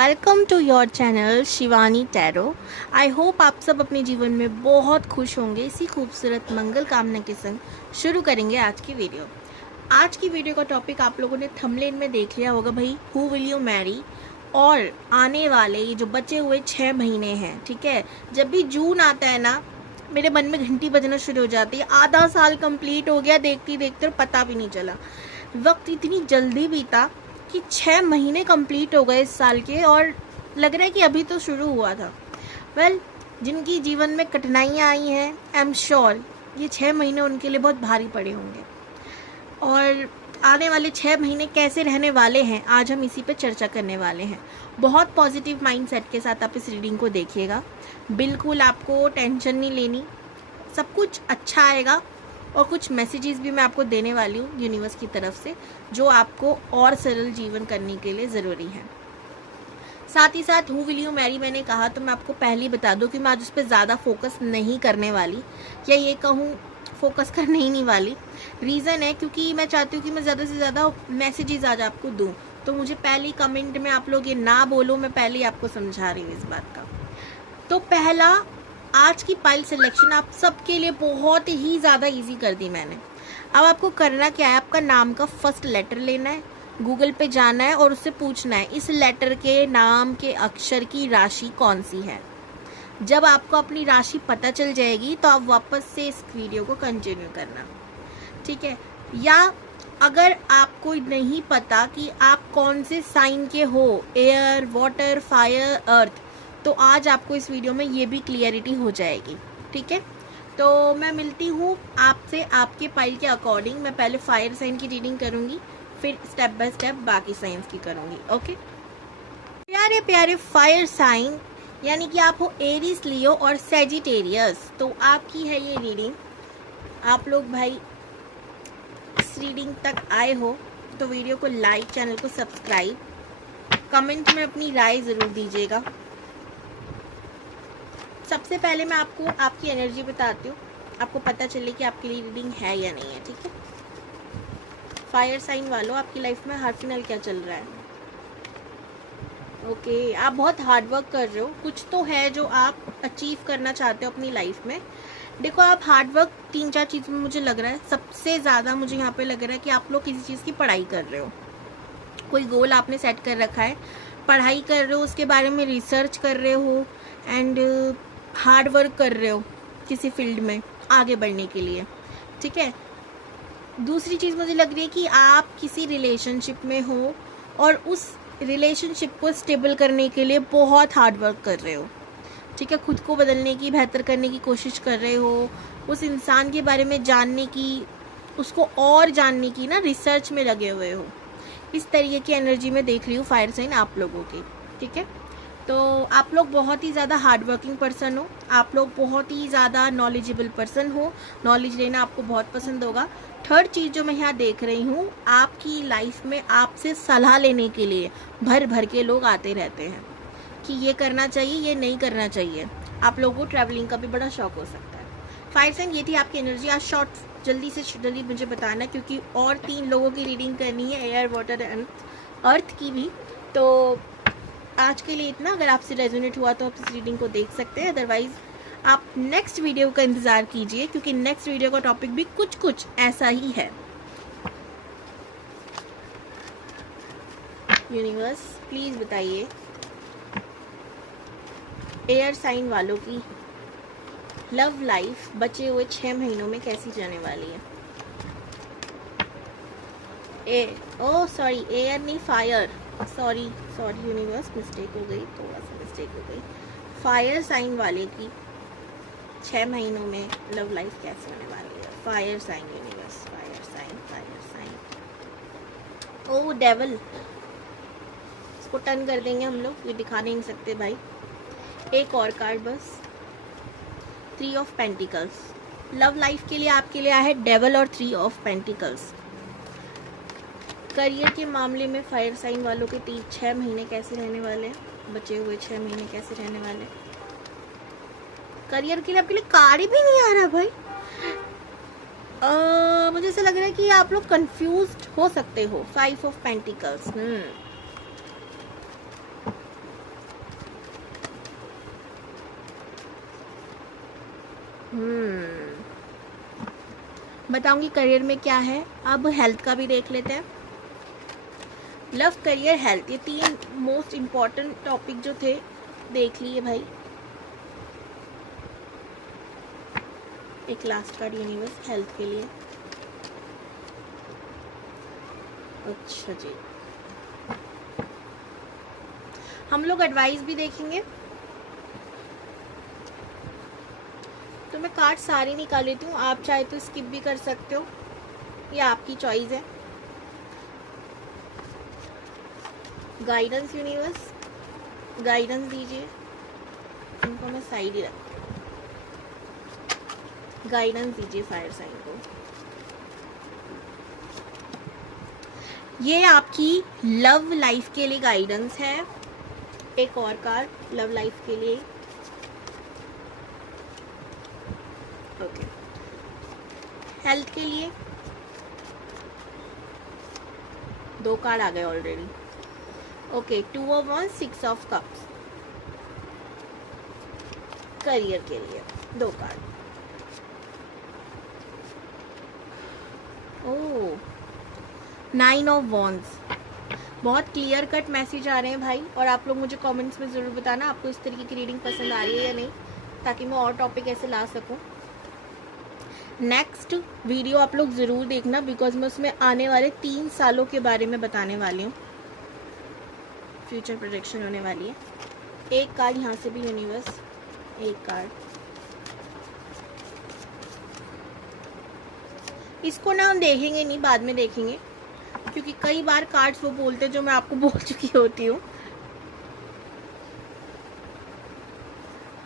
Welcome to your channel Shivani tarot. I hope आप सब अपने जीवन में बहुत खुश होंगे। इसी खूबसूरत मंगल कामना के संग शुरू करेंगे आज की वीडियो। आज की वीडियो का टॉपिक आप लोगों ने थंबनेल में देख लिया होगा भाई, हु विल यू मैरी। और आने वाले ये जो बचे हुए 6 महीने हैं, ठीक है, जब भी जून आता है ना, मेरे मन में घंटी बजना शुरू हो जाती है। आधा साल कंप्लीट हो गया देखते देखते और पता भी नहीं चला। वक्त इतनी जल्दी बीता कि 6 महीने कंप्लीट हो गए इस साल के, और लग रहा है कि अभी तो शुरू हुआ था। जिनकी जीवन में कठिनाइयाँ आई हैं, आई एम श्योर ये 6 महीने उनके लिए बहुत भारी पड़े होंगे। और आने वाले 6 महीने कैसे रहने वाले हैं, आज हम इसी पे चर्चा करने वाले हैं। बहुत पॉजिटिव माइंडसेट के साथ आप इस रीडिंग को देखिएगा। बिल्कुल आपको टेंशन नहीं लेनी, सब कुछ अच्छा आएगा। और कुछ मैसेजेस भी मैं आपको देने वाली हूँ यूनिवर्स की तरफ से, जो आपको और सरल जीवन करने के लिए ज़रूरी है। साथ ही साथ हु विल यू मैरी मैंने कहा, तो मैं आपको पहले ही बता दूँ कि मैं आज उस पर ज़्यादा फोकस नहीं करने वाली, या ये कहूँ फोकस करने ही नहीं वाली। रीज़न है क्योंकि मैं चाहती हूँ कि मैं ज़्यादा से ज़्यादा मैसेजेस आज आपको दूँ। तो मुझे पहले कमेंट में आप लोग ये ना बोलो, मैं पहले ही आपको समझा रही हूँ इस बात का। तो पहला, आज की पाइल सिलेक्शन आप सबके लिए बहुत ही ज़्यादा इजी कर दी मैंने। अब आपको करना क्या है, आपका नाम का फर्स्ट लेटर लेना है, गूगल पे जाना है और उससे पूछना है इस लेटर के नाम के अक्षर की राशि कौन सी है। जब आपको अपनी राशि पता चल जाएगी तो आप वापस से इस वीडियो को कंटिन्यू करना, ठीक है। या अगर आपको नहीं पता कि आप कौन से साइन के हो, एयर, वाटर, फायर, अर्थ, तो आज आपको इस वीडियो में ये भी क्लियरिटी हो जाएगी, ठीक है। तो मैं मिलती हूँ आपसे आपके पाइल के अकॉर्डिंग। मैं पहले फायर साइन की रीडिंग करूँगी, फिर स्टेप बाय स्टेप बाकी साइंस की करूँगी, ओके। प्यारे प्यारे फायर साइन, यानी कि आप हो एरीज, लियो और सेजिटेरियस, तो आपकी है ये रीडिंग। आप लोग भाई इस रीडिंग तक आए हो तो वीडियो को लाइक, चैनल को सब्सक्राइब, कमेंट में अपनी राय ज़रूर दीजिएगा। सबसे पहले मैं आपको आपकी एनर्जी बताती हूँ, आपको पता चले कि आपके लिए रीडिंग है या नहीं है, ठीक है। फायर साइन वालों, आपकी लाइफ में हाल फिलहाल क्या चल रहा है? ओके, आप बहुत हार्ड वर्क कर रहे हो, कुछ तो है जो आप अचीव करना चाहते हो अपनी लाइफ में। देखो, आप हार्ड वर्क 3-4 चीज़ में मुझे लग रहा है, सबसे ज़्यादा मुझे यहाँ पे लग रहा है कि आप लोग किसी चीज़ की पढ़ाई कर रहे हो। कोई गोल आपने सेट कर रखा है, पढ़ाई कर रहे हो, उसके बारे में रिसर्च कर रहे हो एंड हार्ड वर्क कर रहे हो किसी फील्ड में आगे बढ़ने के लिए, ठीक है। दूसरी चीज़ मुझे लग रही है कि आप किसी रिलेशनशिप में हो और उस रिलेशनशिप को स्टेबल करने के लिए बहुत हार्ड वर्क कर रहे हो, ठीक है। खुद को बदलने की, बेहतर करने की कोशिश कर रहे हो, उस इंसान के बारे में जानने की, उसको और जानने की ना रिसर्च में लगे हुए हो। इस तरीके की एनर्जी में देख रही हूँ फायर साइन आप लोगों की, ठीक है। तो आप लोग बहुत ही ज़्यादा हार्ड वर्किंग पर्सन हो, आप लोग बहुत ही ज़्यादा नॉलेजेबल पर्सन हो, नॉलेज लेना आपको बहुत पसंद होगा। थर्ड चीज़ जो मैं यहाँ देख रही हूँ, आपकी लाइफ में आपसे सलाह लेने के लिए भर भर के लोग आते रहते हैं कि ये करना चाहिए, ये नहीं करना चाहिए। आप लोगों को ट्रैवलिंग का भी बड़ा शौक हो सकता है। फायर साइन, ये थी आपकी एनर्जी। आज शॉर्ट जल्दी से जल्दी मुझे बताना, क्योंकि और 3 लोगों की रीडिंग करनी है, एयर, वाटर एंड अर्थ की भी। तो आज के लिए इतना। अगर आपसे रेजोनेट हुआ तो आप इस रीडिंग को देख सकते हैं, अदरवाइज आप नेक्स्ट वीडियो का इंतज़ार कीजिए, क्योंकि नेक्स्ट वीडियो का टॉपिक भी कुछ ऐसा ही है। यूनिवर्स प्लीज़ बताइए एयर साइन वालों की लव लाइफ बचे हुए 6 महीनों में कैसी जाने वाली है। सॉरी, एयर नहीं, फायर, सॉरी यूनिवर्स, मिस्टेक हो गई, थोड़ा सा मिस्टेक हो गई। फायर साइन वाले की 6 महीनों में लव लाइफ कैसे होने वाली है। Fire sign universe, fire sign. Oh devil, इसको टर्न कर देंगे हम लोग, ये दिखा नहीं सकते भाई। एक और कार्ड बस, 3 ऑफ पेंटिकल्स। लव लाइफ के लिए आपके लिए आया है डेविल और 3 ऑफ पेंटिकल्स। करियर के मामले में फायर साइन वालों के 6 महीने कैसे रहने वाले हैं, बचे हुए 6 महीने कैसे रहने वाले। करियर के लिए आपके लिए कार्ड भी नहीं आ रहा भाई। मुझे ऐसा लग रहा है कि आप लोग कंफ्यूज्ड हो सकते हो। 5 ऑफ पेंटिकल्स, बताऊंगी करियर में क्या है। अब हेल्थ का भी देख लेते हैं। लव, करियर, हेल्थ, ये 3 मोस्ट इम्पॉर्टेंट टॉपिक जो थे देख लिए भाई। एक लास्ट कार्ड यूनिवर्स हेल्थ के लिए। अच्छा जी, हम लोग एडवाइस भी देखेंगे। तो मैं कार्ड सारी निकाल लेती हूँ, आप चाहे तो स्किप भी कर सकते हो, ये आपकी चॉइस है। गाइडेंस यूनिवर्स, गाइडेंस दीजिए। इनको मैं साइड ही रखती हूँ। गाइडेंस दीजिए फायर साइन को। ये आपकी लव लाइफ के लिए गाइडेंस है। एक और कार्ड लव लाइफ के लिए। ओके, हेल्थ के लिए 2 कार्ड आ गए already. Okay, 2 of wands, 6 of cups. Career के लिए 2 कार्ड। Oh, 9 of wands. बहुत क्लियर कट मैसेज आ रहे हैं भाई, और आप लोग मुझे कमेंट्स में ज़रूर बताना आपको इस तरीके की रीडिंग पसंद आ रही है या नहीं, ताकि मैं और टॉपिक ऐसे ला सकूं। नेक्स्ट वीडियो आप लोग ज़रूर देखना, बिकॉज मैं उसमें आने वाले 3 सालों के बारे में बताने वाली हूँ। फ्यूचर प्रोजेक्शन होने वाली है। एक कार्ड यहाँ से भी यूनिवर्स, एक कार्ड। इसको ना हम देखेंगे नहीं, बाद में देखेंगे, क्योंकि कई बार कार्ड्स वो बोलते हैं जो मैं आपको बोल चुकी होती हूँ।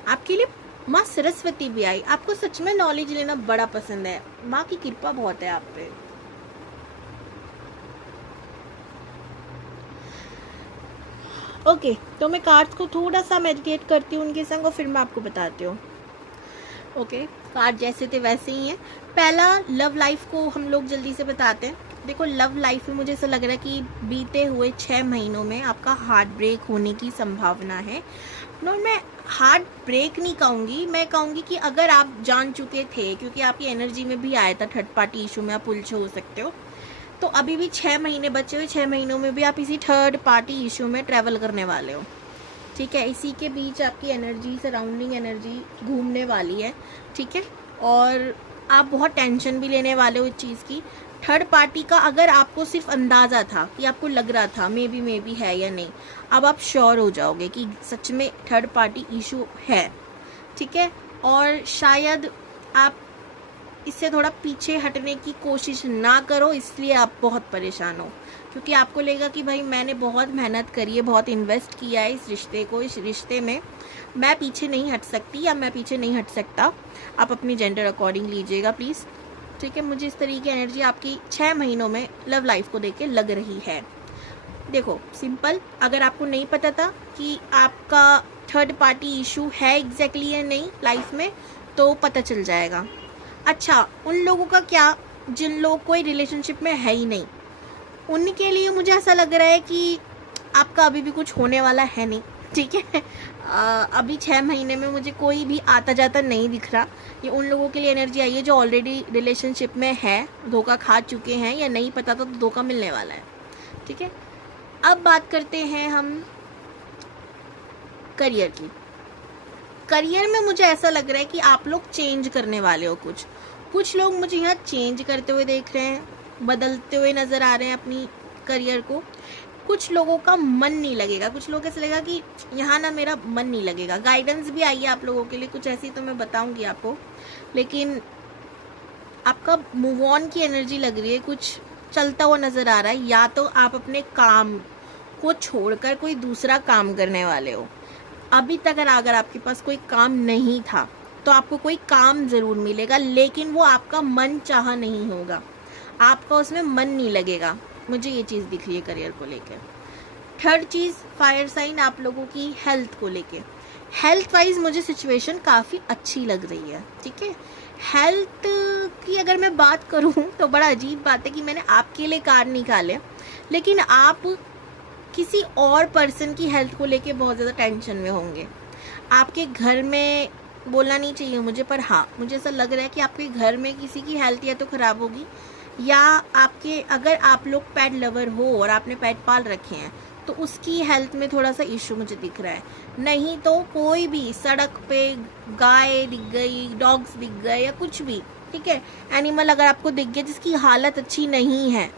आपके लिए माँ सरस्वती भी आई। आपको सच में नॉलेज लेना बड़ा पसंद है, माँ की कृपा बहुत है आप पे। ओके, तो मैं कार्ड्स को थोड़ा सा मेडिटेट करती हूँ उनके संग, और फिर मैं आपको बताती हूँ। ओके, कार्ड जैसे थे वैसे ही हैं। पहला लव लाइफ को हम लोग जल्दी से बताते हैं। देखो, लव लाइफ में मुझे ऐसा लग रहा है कि बीते हुए 6 महीनों में आपका हार्ट ब्रेक होने की संभावना है। नो, मैं हार्ट ब्रेक नहीं कहूँगी, मैं कहूँगी कि अगर आप जान चुके थे, क्योंकि आपकी एनर्जी में भी आया था थर्ड पार्टी इशू में आप उलझे हो सकते हो, तो अभी भी 6 महीने बचे हुए। 6 महीनों में भी आप इसी थर्ड पार्टी इशू में ट्रैवल करने वाले हो। ठीक है, इसी के बीच आपकी एनर्जी, सराउंडिंग एनर्जी घूमने वाली है। ठीक है, और आप बहुत टेंशन भी लेने वाले हो इस चीज़ की। थर्ड पार्टी का अगर आपको सिर्फ अंदाज़ा था, कि आपको लग रहा था मे बी है या नहीं, अब आप श्योर हो जाओगे कि सच में थर्ड पार्टी इशू है। ठीक है, और शायद आप इससे थोड़ा पीछे हटने की कोशिश ना करो, इसलिए आप बहुत परेशान हो, क्योंकि आपको लगेगा कि भाई मैंने बहुत मेहनत करी है, बहुत इन्वेस्ट किया है इस रिश्ते को, इस रिश्ते में मैं पीछे नहीं हट सकती या मैं पीछे नहीं हट सकता। आप अपनी जेंडर अकॉर्डिंग लीजिएगा प्लीज़। ठीक है, मुझे इस तरीके की एनर्जी आपकी 6 महीनों में लव लाइफ को देख के लग रही है। देखो, सिंपल, अगर आपको नहीं पता था कि आपका थर्ड पार्टी इशू है एग्जैक्टली या नहीं लाइफ में, तो पता चल जाएगा। अच्छा, उन लोगों का क्या जिन लोग कोई रिलेशनशिप में है ही नहीं, उनके लिए मुझे ऐसा लग रहा है कि आपका अभी भी कुछ होने वाला है नहीं। ठीक है, अभी 6 महीने में मुझे कोई भी आता जाता नहीं दिख रहा। ये उन लोगों के लिए एनर्जी आई है जो ऑलरेडी रिलेशनशिप में है, धोखा खा चुके हैं, या नहीं पता तो धोखा मिलने वाला है। ठीक है, अब बात करते हैं हम करियर की। करियर में मुझे ऐसा लग रहा है कि आप लोग चेंज करने वाले हो। कुछ लोग मुझे यहाँ चेंज करते हुए देख रहे हैं, बदलते हुए नज़र आ रहे हैं अपनी करियर को। कुछ लोगों का मन नहीं लगेगा, कुछ लोग ऐसा लगेगा कि यहाँ ना मेरा मन नहीं लगेगा। गाइडेंस भी आई है आप लोगों के लिए कुछ ऐसी, तो मैं बताऊंगी आपको, लेकिन आपका मूव ऑन की एनर्जी लग रही है, कुछ चलता हुआ नज़र आ रहा है। या तो आप अपने काम को छोड़कर कोई दूसरा काम करने वाले हो। अभी तक अगर आपके पास कोई काम नहीं था, तो आपको कोई काम ज़रूर मिलेगा, लेकिन वो आपका मन चाहा नहीं होगा, आपका उसमें मन नहीं लगेगा। मुझे ये चीज़ दिख रही है करियर को लेकर। थर्ड चीज़, फायर साइन, आप लोगों की हेल्थ को लेके। हेल्थ वाइज मुझे सिचुएशन काफ़ी अच्छी लग रही है। ठीक है, हेल्थ की अगर मैं बात करूँ तो बड़ा अजीब बात है कि मैंने आपके लिए कार्ड निकाले, लेकिन आप किसी और पर्सन की हेल्थ को लेके बहुत ज़्यादा टेंशन में होंगे। आपके घर में बोलना नहीं चाहिए मुझे, पर हाँ मुझे ऐसा लग रहा है कि आपके घर में किसी की हेल्थ या तो ख़राब होगी, या आपके अगर आप लोग पेट लवर हो और आपने पेट पाल रखे हैं तो उसकी हेल्थ में थोड़ा सा इशू मुझे दिख रहा है। नहीं तो कोई भी सड़क पे गाय दिख गई, डॉग्स दिख गए या कुछ भी, ठीक है, एनिमल अगर आपको दिख गया जिसकी हालत अच्छी नहीं है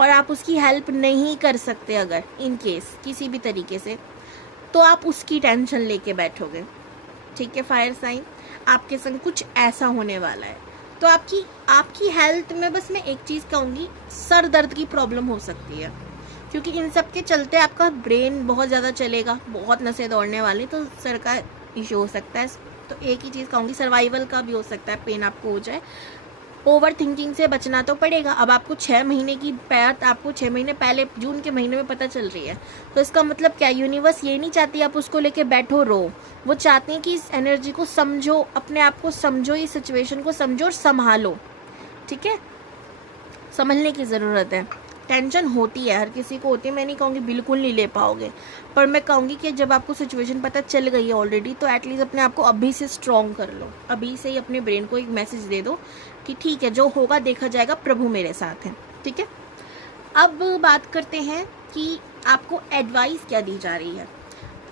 और आप उसकी हेल्प नहीं कर सकते अगर इन केस किसी भी तरीके से, तो आप उसकी टेंशन लेके बैठोगे, ठीक है। फायर साइन आपके संग कुछ ऐसा होने वाला है। तो आपकी हेल्थ में बस मैं एक चीज़ कहूँगी, सर दर्द की प्रॉब्लम हो सकती है, क्योंकि इन सब के चलते आपका ब्रेन बहुत ज़्यादा चलेगा, बहुत नसें दौड़ने वाली, तो सर का इशू हो सकता है। तो एक ही चीज़ कहूँगी, सर्वाइवल का भी हो सकता है, पेन आपको हो जाए। ओवर थिंकिंग से बचना तो पड़ेगा। अब आपको 6 महीने की बात आपको 6 महीने पहले जून के महीने में पता चल रही है, तो इसका मतलब क्या, यूनिवर्स ये नहीं चाहती आप उसको लेके बैठो रो, वो चाहते हैं कि इस एनर्जी को समझो, अपने आप को समझो, इस सिचुएशन को समझो और संभालो, ठीक है। समझने की ज़रूरत है। टेंशन होती है, हर किसी को होती है, मैं नहीं कहूँगी बिल्कुल नहीं ले पाओगे, पर मैं कहूँगी कि जब आपको सिचुएशन पता चल गई है ऑलरेडी, तो एटलीस्ट अपने आप को अभी से स्ट्रॉन्ग कर लो, अभी से ही अपने ब्रेन को एक मैसेज दे दो कि ठीक है, जो होगा देखा जाएगा, प्रभु मेरे साथ है, ठीक है। अब बात करते हैं कि आपको एडवाइस क्या दी जा रही है।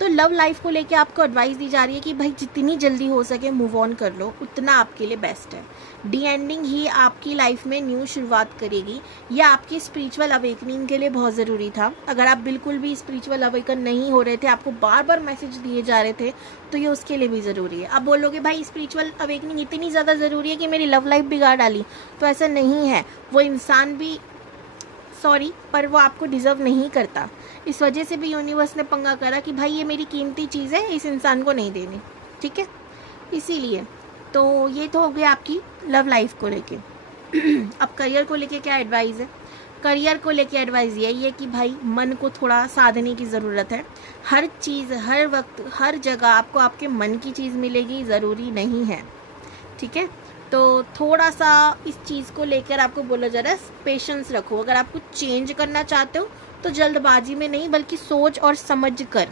तो लव लाइफ को लेके आपको एडवाइस दी जा रही है कि भाई जितनी जल्दी हो सके मूव ऑन कर लो, उतना आपके लिए बेस्ट है। डी एंडिंग ही आपकी लाइफ में न्यू शुरुआत करेगी। यह आपकी स्पिरिचुअल अवेकनिंग के लिए बहुत ज़रूरी था। अगर आप बिल्कुल भी स्पिरिचुअल अवेकन नहीं हो रहे थे, आपको बार बार मैसेज दिए जा रहे थे, तो ये उसके लिए भी ज़रूरी है। आप बोलोगे भाई स्पिरिचुअल अवेकनिंग इतनी ज़्यादा ज़रूरी है कि मेरी लव लाइफ बिगाड़ डाली, तो ऐसा नहीं है। वो इंसान भी पर वो आपको डिज़र्व नहीं करता। इस वजह से भी यूनिवर्स ने पंगा करा कि भाई ये मेरी कीमती चीज़ है, इस इंसान को नहीं देनी, ठीक है। इसीलिए तो ये तो हो गया आपकी लव लाइफ को लेके। अब करियर को लेके क्या एडवाइस है। करियर को लेके एडवाइस यही है कि भाई मन को थोड़ा साधने की ज़रूरत है। हर चीज़, हर वक्त, हर जगह आपको आपके मन की चीज़ मिलेगी ज़रूरी नहीं है, ठीक है। तो थोड़ा सा इस चीज़ को लेकर आपको बोला जा रहा है पेशेंस रखो। अगर आप कुछ चेंज करना चाहते हो तो जल्दबाजी में नहीं, बल्कि सोच और समझ कर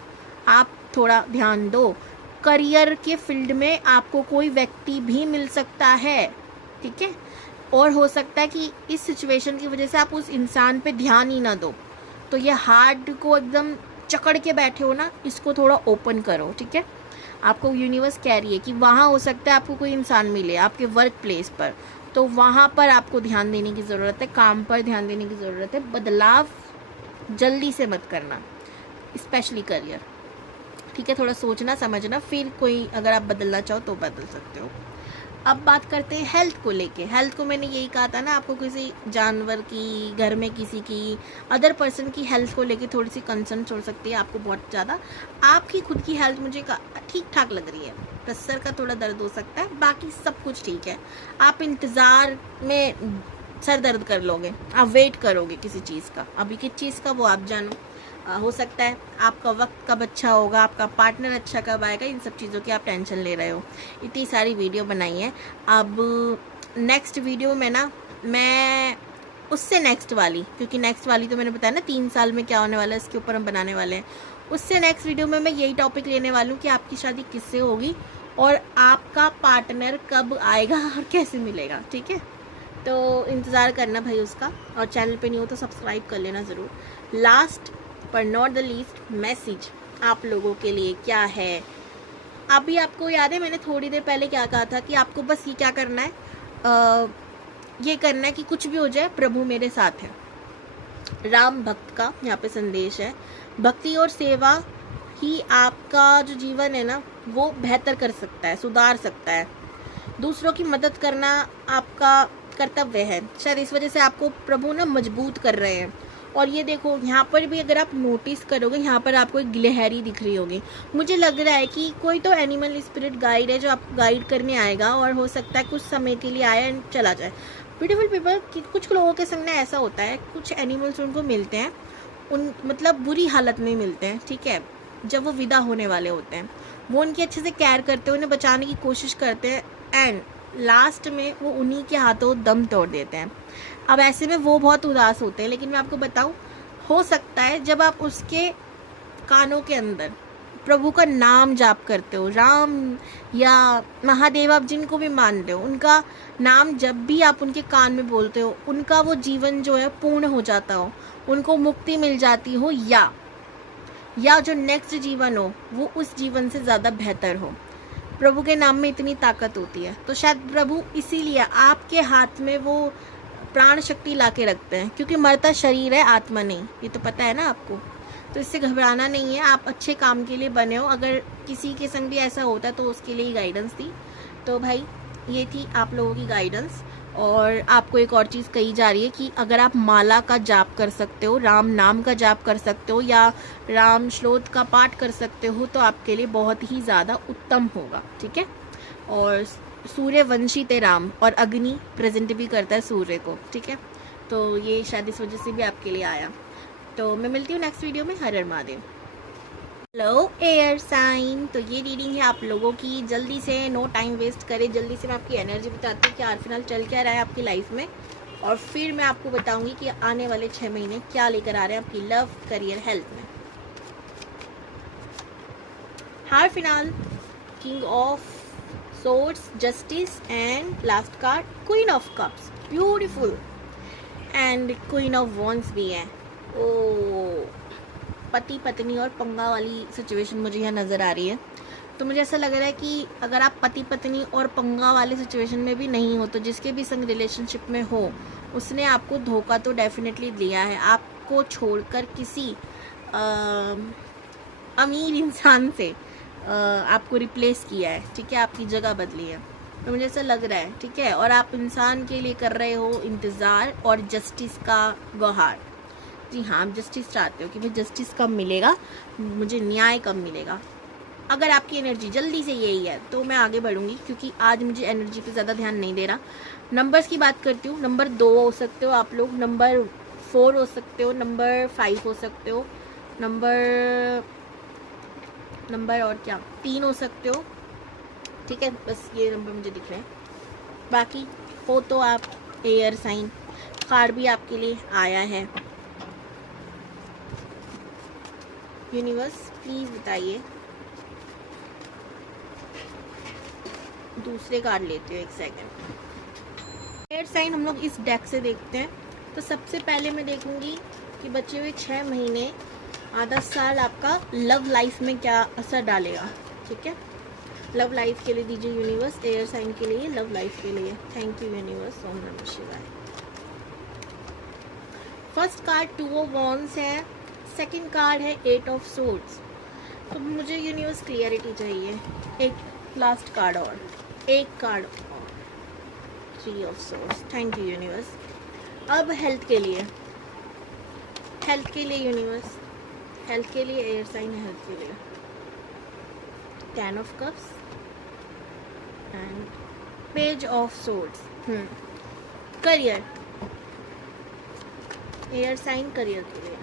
आप थोड़ा ध्यान दो। करियर के फील्ड में आपको कोई व्यक्ति भी मिल सकता है, ठीक है, और हो सकता है कि इस सिचुएशन की वजह से आप उस इंसान पे ध्यान ही ना दो। तो ये हार्ट को एकदम चकड़ के बैठे हो ना, इसको थोड़ा ओपन करो, ठीक है। आपको यूनिवर्स कह रही है कि वहाँ हो सकता है आपको कोई इंसान मिले आपके वर्क प्लेस पर, तो वहाँ पर आपको ध्यान देने की ज़रूरत है, काम पर ध्यान देने की ज़रूरत है। बदलाव जल्दी से मत करना, स्पेशली करियर, ठीक है। थोड़ा सोचना समझना, फिर कोई अगर आप बदलना चाहो तो बदल सकते हो। अब बात करते हैं हेल्थ को लेके। हेल्थ को मैंने यही कहा था ना, आपको किसी जानवर की, घर में किसी की, अदर पर्सन की हेल्थ को लेके थोड़ी सी कंसर्न हो सकती है आपको बहुत ज़्यादा। आपकी खुद की हेल्थ मुझे ठीक ठाक लग रही है, बस सर का थोड़ा दर्द हो सकता है, बाकी सब कुछ ठीक है। आप इंतज़ार में सर दर्द कर लोगे, आप वेट करोगे किसी चीज़ का, अभी किस चीज़ का वो आप जानो। हो सकता है आपका वक्त कब अच्छा होगा, आपका पार्टनर अच्छा कब आएगा, इन सब चीज़ों की आप टेंशन ले रहे हो। इतनी सारी वीडियो बनाई है। अब नेक्स्ट वीडियो में ना मैं उससे नेक्स्ट वाली, क्योंकि नेक्स्ट वाली तो मैंने बताया ना 3 साल में क्या होने वाला है, इसके ऊपर हम बनाने वाले हैं। उससे नेक्स्ट वीडियो में मैं यही टॉपिक लेने वाली हूँ कि आपकी शादी किससे होगी और आपका पार्टनर कब आएगा और कैसे मिलेगा, ठीक है। तो इंतज़ार करना भाई उसका, और चैनल पे नहीं हो तो सब्सक्राइब कर लेना ज़रूर। लास्ट पर नॉट द लीस्ट मैसेज आप लोगों के लिए क्या है। अभी आपको याद है मैंने थोड़ी देर पहले क्या कहा था कि आपको बस ये क्या करना है, ये करना है कि कुछ भी हो जाए प्रभु मेरे साथ है। राम भक्त का यहाँ पे संदेश है। भक्ति और सेवा ही आपका जो जीवन है ना वो बेहतर कर सकता है, सुधार सकता है। दूसरों की मदद करना आपका कर्तव्य है। शायद इस वजह से आपको प्रभु ना मजबूत कर रहे हैं। और ये देखो यहाँ पर भी अगर आप नोटिस करोगे, यहाँ पर आपको एक गिलहरी दिख रही होगी। मुझे लग रहा है कि कोई तो एनिमल स्पिरिट गाइड है जो आपको गाइड करने आएगा, और हो सकता है कुछ समय के लिए आए एंड चला जाए। ब्यूटीफुल पीपल, कुछ लोगों के संग ऐसा होता है, कुछ एनिमल्स उनको मिलते हैं, उन मतलब बुरी हालत में मिलते हैं, ठीक है, जब वो विदा होने वाले होते हैं। वो उनकी अच्छे से केयर करते हैं, उन्हें बचाने की कोशिश करते हैं, एंड लास्ट में वो उन्हीं के हाथों दम तोड़ देते हैं। अब ऐसे में वो बहुत उदास होते हैं, लेकिन मैं आपको बताऊं, हो सकता है जब आप उसके कानों के अंदर प्रभु का नाम जाप करते हो, राम या महादेव आप जिनको भी मानते हो, उनका नाम जब भी आप उनके कान में बोलते हो, उनका वो जीवन जो है पूर्ण हो जाता हो, उनको मुक्ति मिल जाती हो, या जो नेक्स्ट जीवन हो वो उस जीवन से ज़्यादा बेहतर हो। प्रभु के नाम में इतनी ताकत होती है। तो शायद प्रभु इसीलिए आपके हाथ में वो प्राण शक्ति ला के रखते हैं, क्योंकि मरता शरीर है, आत्मा नहीं, ये तो पता है ना आपको। तो इससे घबराना नहीं है, आप अच्छे काम के लिए बने हो। अगर किसी के संग भी ऐसा होता है तो उसके लिए ही गाइडेंस थी। तो भाई ये थी आप लोगों की गाइडेंस। और आपको एक और चीज़ कही जा रही है कि अगर आप माला का जाप कर सकते हो, राम नाम का जाप कर सकते हो, या राम श्लोक का पाठ कर सकते हो, तो आपके लिए बहुत ही ज़्यादा उत्तम होगा, ठीक है। और सूर्यवंशी थे राम, और अग्नि प्रेजेंट भी करता है सूर्य को, ठीक है। तो ये शायद इस वजह से भी आपके लिए आया। तो मैं मिलती हूँ नेक्स्ट वीडियो में। हर हर महादेव। हेलो एयर साइन, तो ये रीडिंग है आप लोगों की। जल्दी से, नो टाइम वेस्ट करें, जल्दी से मैं आपकी एनर्जी बताती हूँ कि आज फिलहाल चल क्या रहा है आपकी लाइफ में, और फिर मैं आपको बताऊंगी कि आने वाले 6 महीने क्या लेकर आ रहे हैं आपकी लव, करियर, हेल्थ में। हार फिलहाल king of swords, justice, and last card queen of cups, beautiful, and queen of wands भी है। ओ, पति पत्नी और पंगा वाली सिचुएशन मुझे यहाँ नज़र आ रही है। तो मुझे ऐसा लग रहा है कि अगर आप पति पत्नी और पंगा वाले सिचुएशन में भी नहीं हो, तो जिसके भी संग रिलेशनशिप में हो, उसने आपको धोखा तो डेफिनेटली दिया है। आपको छोड़कर किसी अमीर इंसान से आपको रिप्लेस किया है, ठीक है, आपकी जगह बदली है। तो मुझे ऐसा लग रहा है, ठीक है। और आप इंसान के लिए कर रहे हो इंतज़ार और जस्टिस का गुहार। जी हाँ, आप जस्टिस चाहते हो कि भाई जस्टिस कब मिलेगा, मुझे न्याय कब मिलेगा। अगर आपकी एनर्जी जल्दी से यही है तो मैं आगे बढ़ूंगी, क्योंकि आज मुझे एनर्जी पे ज़्यादा ध्यान नहीं दे रहा। नंबर्स की बात करती हूँ। नंबर 2 हो सकते हो आप लोग, नंबर 4 हो सकते हो, नंबर 5 हो सकते हो, नंबर और क्या 3 हो सकते हो, ठीक है। बस ये नंबर मुझे दिख रहे हैं। बाकी हो तो आप एयर साइन। कार्ड भी आपके लिए आया है। यूनिवर्स प्लीज़ बताइए। दूसरे कार्ड लेते हो, एक सेकंड। एयर साइन हम लोग इस डेक से देखते हैं। तो सबसे पहले मैं देखूंगी कि बचे हुए 6 महीने, आधा साल आपका लव लाइफ में क्या असर डालेगा, ठीक है। लव लाइफ के लिए दीजिए यूनिवर्स, एयर साइन के लिए, लव लाइफ के लिए। थैंक यू यूनिवर्स, ओम नमः शिवाय। फर्स्ट कार्ड 2 ऑफ वॉन्ड्स है, सेकंड कार्ड है 8 ऑफ सोर्ड्स। तो मुझे यूनिवर्स क्लियरिटी चाहिए। एक लास्ट कार्ड और, एक कार्ड और, 3 of swords. Thank you universe. अब हेल्थ के लिए, हेल्थ के लिए यूनिवर्स, हेल्थ के लिए एयर साइन, हेल्थ के लिए 10 of cups and page of swords. Career, air sign career के लिए।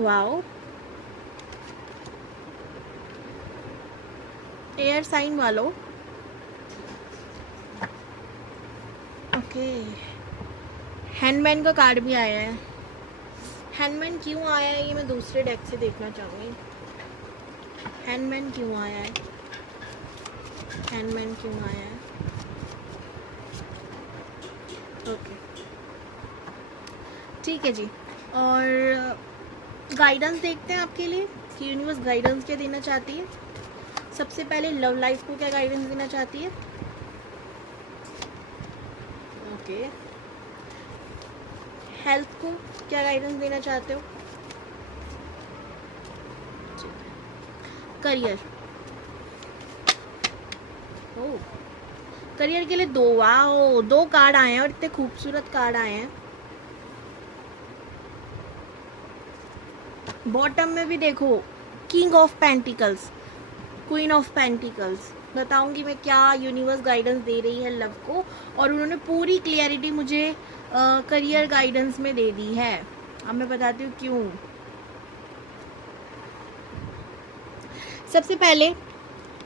वाओ, एयर साइन वालों, ओके। हैंडमैन का कार्ड भी आया है। हैंडमैन क्यों आया है ये मैं दूसरे डेक से देखना चाहूँगी। हैंडमैन क्यों आया है, हैंडमैन क्यों आया है, ओके ठीक है जी। और गाइडेंस देखते हैं आपके लिए कि यूनिवर्स गाइडेंस क्या देना चाहती है। सबसे पहले लव लाइफ को क्या गाइडेंस देना चाहती है, ओके। हेल्थ को क्या गाइडेंस देना चाहते हो, करियर, ओ करियर के लिए 2, वाओ 2 कार्ड आए हैं और इतने खूबसूरत कार्ड आए हैं। बॉटम में भी देखो, king of pentacles, queen of pentacles. बताऊंगी मैं क्या यूनिवर्स गाइडेंस दे रही है लव को, और उन्होंने पूरी क्लियरिटी मुझे करियर गाइडेंस में दे दी है। अब मैं बताती हूँ क्यों। सबसे पहले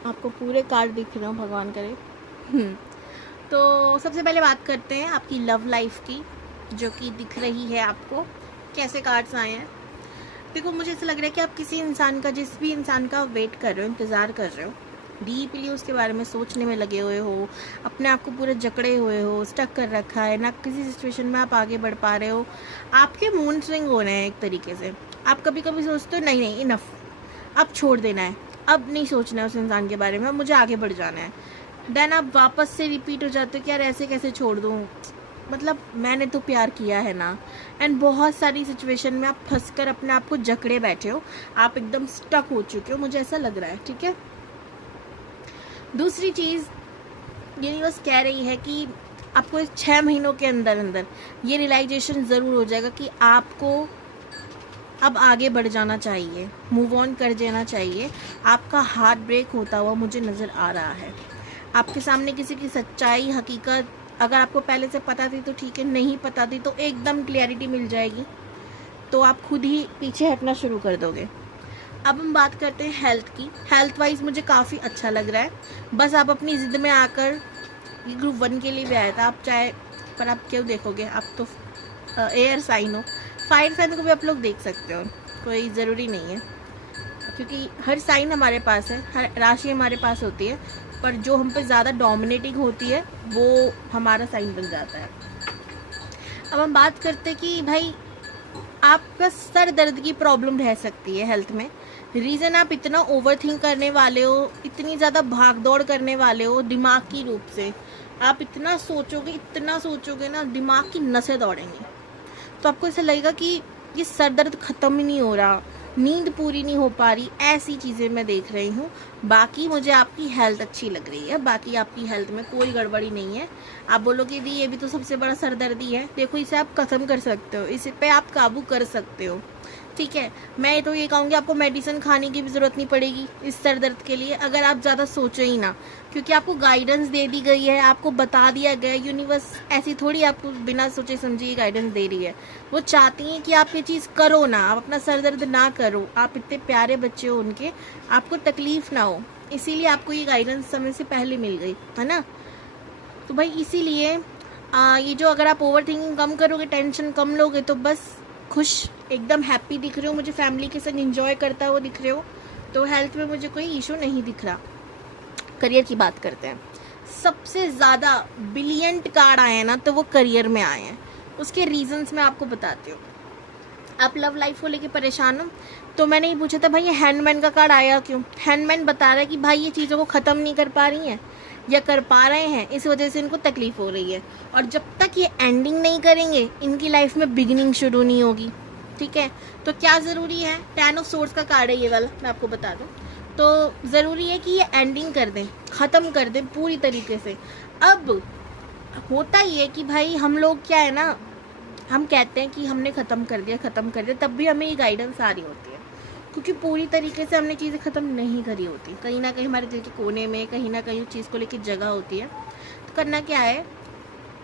आपको पूरे कार्ड दिख रहे हो, भगवान करे। तो सबसे पहले बात करते हैं आपकी लव लाइफ की, जो कि दिख रही है आपको कैसे कार्ड्स आए हैं। देखो मुझे ऐसा लग रहा है कि आप किसी इंसान का, जिस भी इंसान का वेट कर रहे हो, इंतज़ार कर रहे हो, डीपली उसके बारे में सोचने में लगे हुए हो, अपने आप को पूरे जकड़े हुए हो, स्टक कर रखा है ना, किसी सिचुएशन में आप आगे बढ़ पा रहे हो, आपके मूड स्विंग हो रहे हैं एक तरीके से। आप कभी कभी सोचते हो नहीं नहीं इनफ, अब छोड़ देना है, अब नहीं सोचना है उस इंसान के बारे में, अब मुझे आगे बढ़ जाना है। देन आप वापस से रिपीट हो जाते हो कि यार ऐसे कैसे छोड़ दूँ, मतलब मैंने तो प्यार किया है ना। एंड बहुत सारी सिचुएशन में आप फंसकर अपने आप को जकड़े बैठे हो, आप एकदम स्टक हो चुके हो, मुझे ऐसा लग रहा है। ठीक है, दूसरी चीज़ यूनिवर्स कह रही है कि आपको इस 6 महीनों के अंदर अंदर ये रियलाइजेशन ज़रूर हो जाएगा कि आपको अब आगे बढ़ जाना चाहिए, मूव ऑन कर देना चाहिए। आपका हार्ट ब्रेक होता हुआ मुझे नज़र आ रहा है। आपके सामने किसी की सच्चाई, हकीकत अगर आपको पहले से पता थी तो ठीक है, नहीं पता थी तो एकदम क्लियरिटी मिल जाएगी, तो आप खुद ही पीछे हटना शुरू कर दोगे। अब हम बात करते हैं हेल्थ की। हेल्थ वाइज मुझे काफ़ी अच्छा लग रहा है। बस आप अपनी ज़िद में आकर, ये ग्रुप 1 के लिए भी आया था, आप चाहे, पर आप क्यों देखोगे, आप तो एयर साइन हो, फायर साइन को भी आप लोग देख सकते हो, कोई ज़रूरी नहीं है, क्योंकि हर साइन हमारे पास है, हर राशि हमारे पास होती है, पर जो हम पे ज़्यादा डोमिनेटिंग होती है वो हमारा साइन बन जाता है। अब हम बात करते हैं कि भाई आपका सर दर्द की प्रॉब्लम रह सकती है हेल्थ में। रीज़न आप इतना ओवर थिंक करने वाले हो, इतनी ज़्यादा भाग दौड़ करने वाले हो दिमाग की रूप से, आप इतना सोचोगे ना, दिमाग की नसें दौड़ेंगी, तो आपको ऐसा लगेगा कि ये सर दर्द ख़त्म ही नहीं हो रहा, नींद पूरी नहीं हो पा रही, ऐसी चीज़ें मैं देख रही हूँ। बाकी मुझे आपकी हेल्थ अच्छी लग रही है, बाकी आपकी हेल्थ में कोई गड़बड़ी नहीं है। आप बोलोगे दी ये भी तो सबसे बड़ा सर दर्दी है, देखो इसे आप ख़त्म कर सकते हो, इस पे आप काबू कर सकते हो। ठीक है, मैं तो ये कहूँगी आपको मेडिसिन खाने की भी ज़रूरत नहीं पड़ेगी इस सर दर्द के लिए, अगर आप ज़्यादा सोचो ही ना, क्योंकि आपको गाइडेंस दे दी गई है, आपको बता दिया गया है। यूनिवर्स ऐसी थोड़ी आपको बिना सोचे समझे गाइडेंस दे रही है, वो चाहती हैं कि आप ये चीज़ करो ना, आप अपना सर दर्द ना करो, आप इतने प्यारे बच्चे हो उनके, आपको तकलीफ़ ना हो, इसीलिए आपको ये गाइडेंस समय से पहले मिल गई है ना। तो भाई इसीलिए ये जो, अगर आप ओवर थिंकिंग कम करोगे, टेंशन कम लोगे, तो बस खुश, एकदम हैप्पी दिख रहे हो, मुझे फैमिली के साथ एंजॉय करता हुआ दिख रहे हो, तो हेल्थ में मुझे कोई इशू नहीं दिख रहा। करियर की बात करते हैं, सबसे ज़्यादा ब्रिलियंट कार्ड आए हैं ना, तो वो करियर में आए हैं। उसके रीजंस मैं आपको बताती हूँ। आप लव लाइफ को लेके परेशान हो, तो मैंने ये पूछा था भाई ये हैंडमैन का कार्ड आया क्यों। हैंडमैन बता रहा है कि भाई ये चीज़ों को ख़त्म नहीं कर पा रही हैं या कर पा रहे हैं, इस वजह से इनको तकलीफ हो रही है, और जब तक ये एंडिंग नहीं करेंगे इनकी लाइफ में बिगिनिंग शुरू नहीं होगी। ठीक है, तो क्या ज़रूरी है, 10 ऑफ सोर्स का कार्ड है ये वाला, मैं आपको बता दूँ, तो ज़रूरी है कि ये एंडिंग कर दें, ख़त्म कर दें पूरी तरीके से। अब होता ही है कि भाई हम लोग क्या है ना, हम कहते हैं कि हमने ख़त्म कर दिया, तब भी हमें ये गाइडेंस आ रही होती है, क्योंकि पूरी तरीके से हमने चीज़ें ख़त्म नहीं करी होती, कहीं ना कहीं हमारे दिल के कोने में कहीं ना कहीं उस चीज़ को लेकर जगह होती है। तो करना क्या है,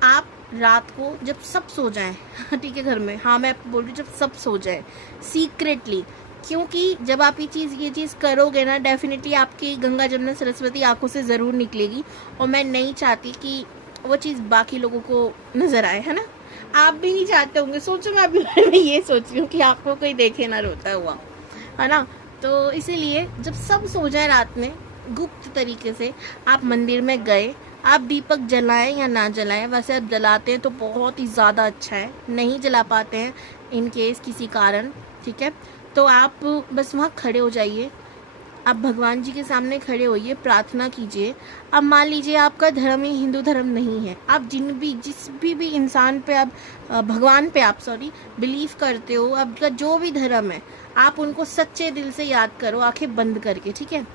आप रात को जब सब सो जाएं ठीक है घर में, हाँ मैं बोल रही हूँ जब सब सो जाएं सीक्रेटली, क्योंकि जब आप ये चीज़ करोगे ना, डेफिनेटली आपकी गंगा जमुना सरस्वती आंखों से ज़रूर निकलेगी, और मैं नहीं चाहती कि वो चीज़ बाकी लोगों को नज़र आए, है ना। आप भी नहीं चाहते होंगे, सोचो मैं अभी मैं ये सोच रही हूँ कि आपको कोई देखे ना रोता हुआ, है ना। तो इसीलिए जब सब सो जाए रात में, गुप्त तरीके से आप मंदिर में गए, आप दीपक जलाएं या ना जलाएं, वैसे आप जलाते हैं तो बहुत ही ज़्यादा अच्छा है, नहीं जला पाते हैं इन केस किसी कारण, ठीक है, तो आप बस वहाँ खड़े हो जाइए, आप भगवान जी के सामने खड़े होइए, प्रार्थना कीजिए। अब मान लीजिए आपका धर्म ही हिंदू धर्म नहीं है, आप जिस भी इंसान पे आप भगवान पे आप बिलीव करते हो, आपका जो भी धर्म है, आप उनको सच्चे दिल से याद करो, आंखें बंद करके। ठीक है,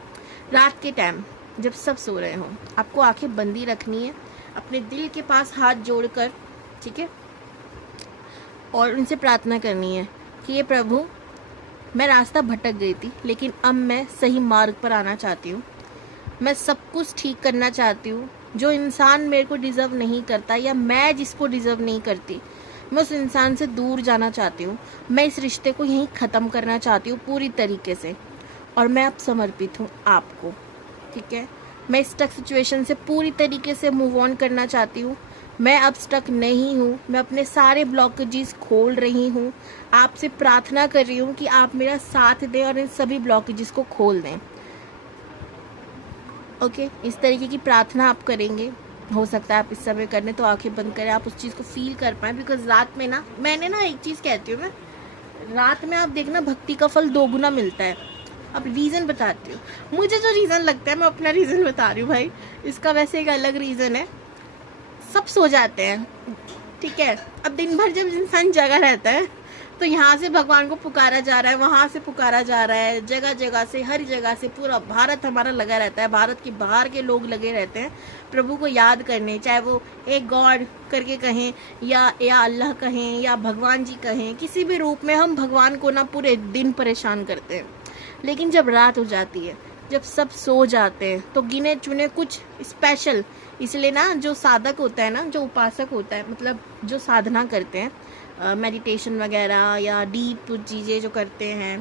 रात के टाइम जब सब सो रहे हो, आपको आंखें बंद ही रखनी है, अपने दिल के पास हाथ जोड़कर, ठीक है, और उनसे प्रार्थना करनी है कि ये प्रभु, मैं रास्ता भटक गई थी, लेकिन अब मैं सही मार्ग पर आना चाहती हूँ, मैं सब कुछ ठीक करना चाहती हूँ। जो इंसान मेरे को डिज़र्व नहीं करता या मैं जिसको डिज़र्व नहीं करती, मैं उस इंसान से दूर जाना चाहती हूँ, मैं इस रिश्ते को यहीं ख़त्म करना चाहती हूँ पूरी तरीके से, और मैं अब समर्पित हूँ आपको। ठीक है, मैं इस टफ सिचुएशन से पूरी तरीके से मूव ऑन करना चाहती हूँ, मैं अब स्टक नहीं हूँ, मैं अपने सारे ब्लॉकेजेस खोल रही हूँ। आपसे प्रार्थना कर रही हूँ कि आप मेरा साथ दें और इन सभी ब्लॉकेजेस को खोल दें। ओके, इस तरीके की प्रार्थना आप करेंगे। हो सकता है आप इस समय करने तो आंखें बंद करें, आप उस चीज़ को फील कर पाएँ। बिकॉज रात में ना, मैंने ना एक चीज़ कहती हूँ, मैं रात में आप देखना भक्ति का फल 2 गुना मिलता है। अब रीज़न बताती हूँ, मुझे जो रीज़न लगता है, मैं अपना रीज़न बता रही हूँ भाई। इसका वैसे एक अलग रीज़न है। सब सो जाते हैं, ठीक है। अब दिन भर जब इंसान जगा रहता है तो यहाँ से भगवान को पुकारा जा रहा है, वहाँ से पुकारा जा रहा है, जगह जगह से, हर जगह से पूरा भारत हमारा लगा रहता है। भारत के बाहर के लोग लगे रहते हैं प्रभु को याद करने, चाहे वो एक गॉड करके कहें या अल्लाह कहें या भगवान जी कहें, किसी भी रूप में हम भगवान को ना पूरे दिन परेशान करते हैं। लेकिन जब रात हो जाती है, जब सब सो जाते हैं, तो गिने चुने कुछ स्पेशल, इसलिए ना जो साधक होता है ना, जो उपासक होता है, मतलब जो साधना करते हैं, मेडिटेशन वगैरह या डीप चीज़ें जो करते हैं,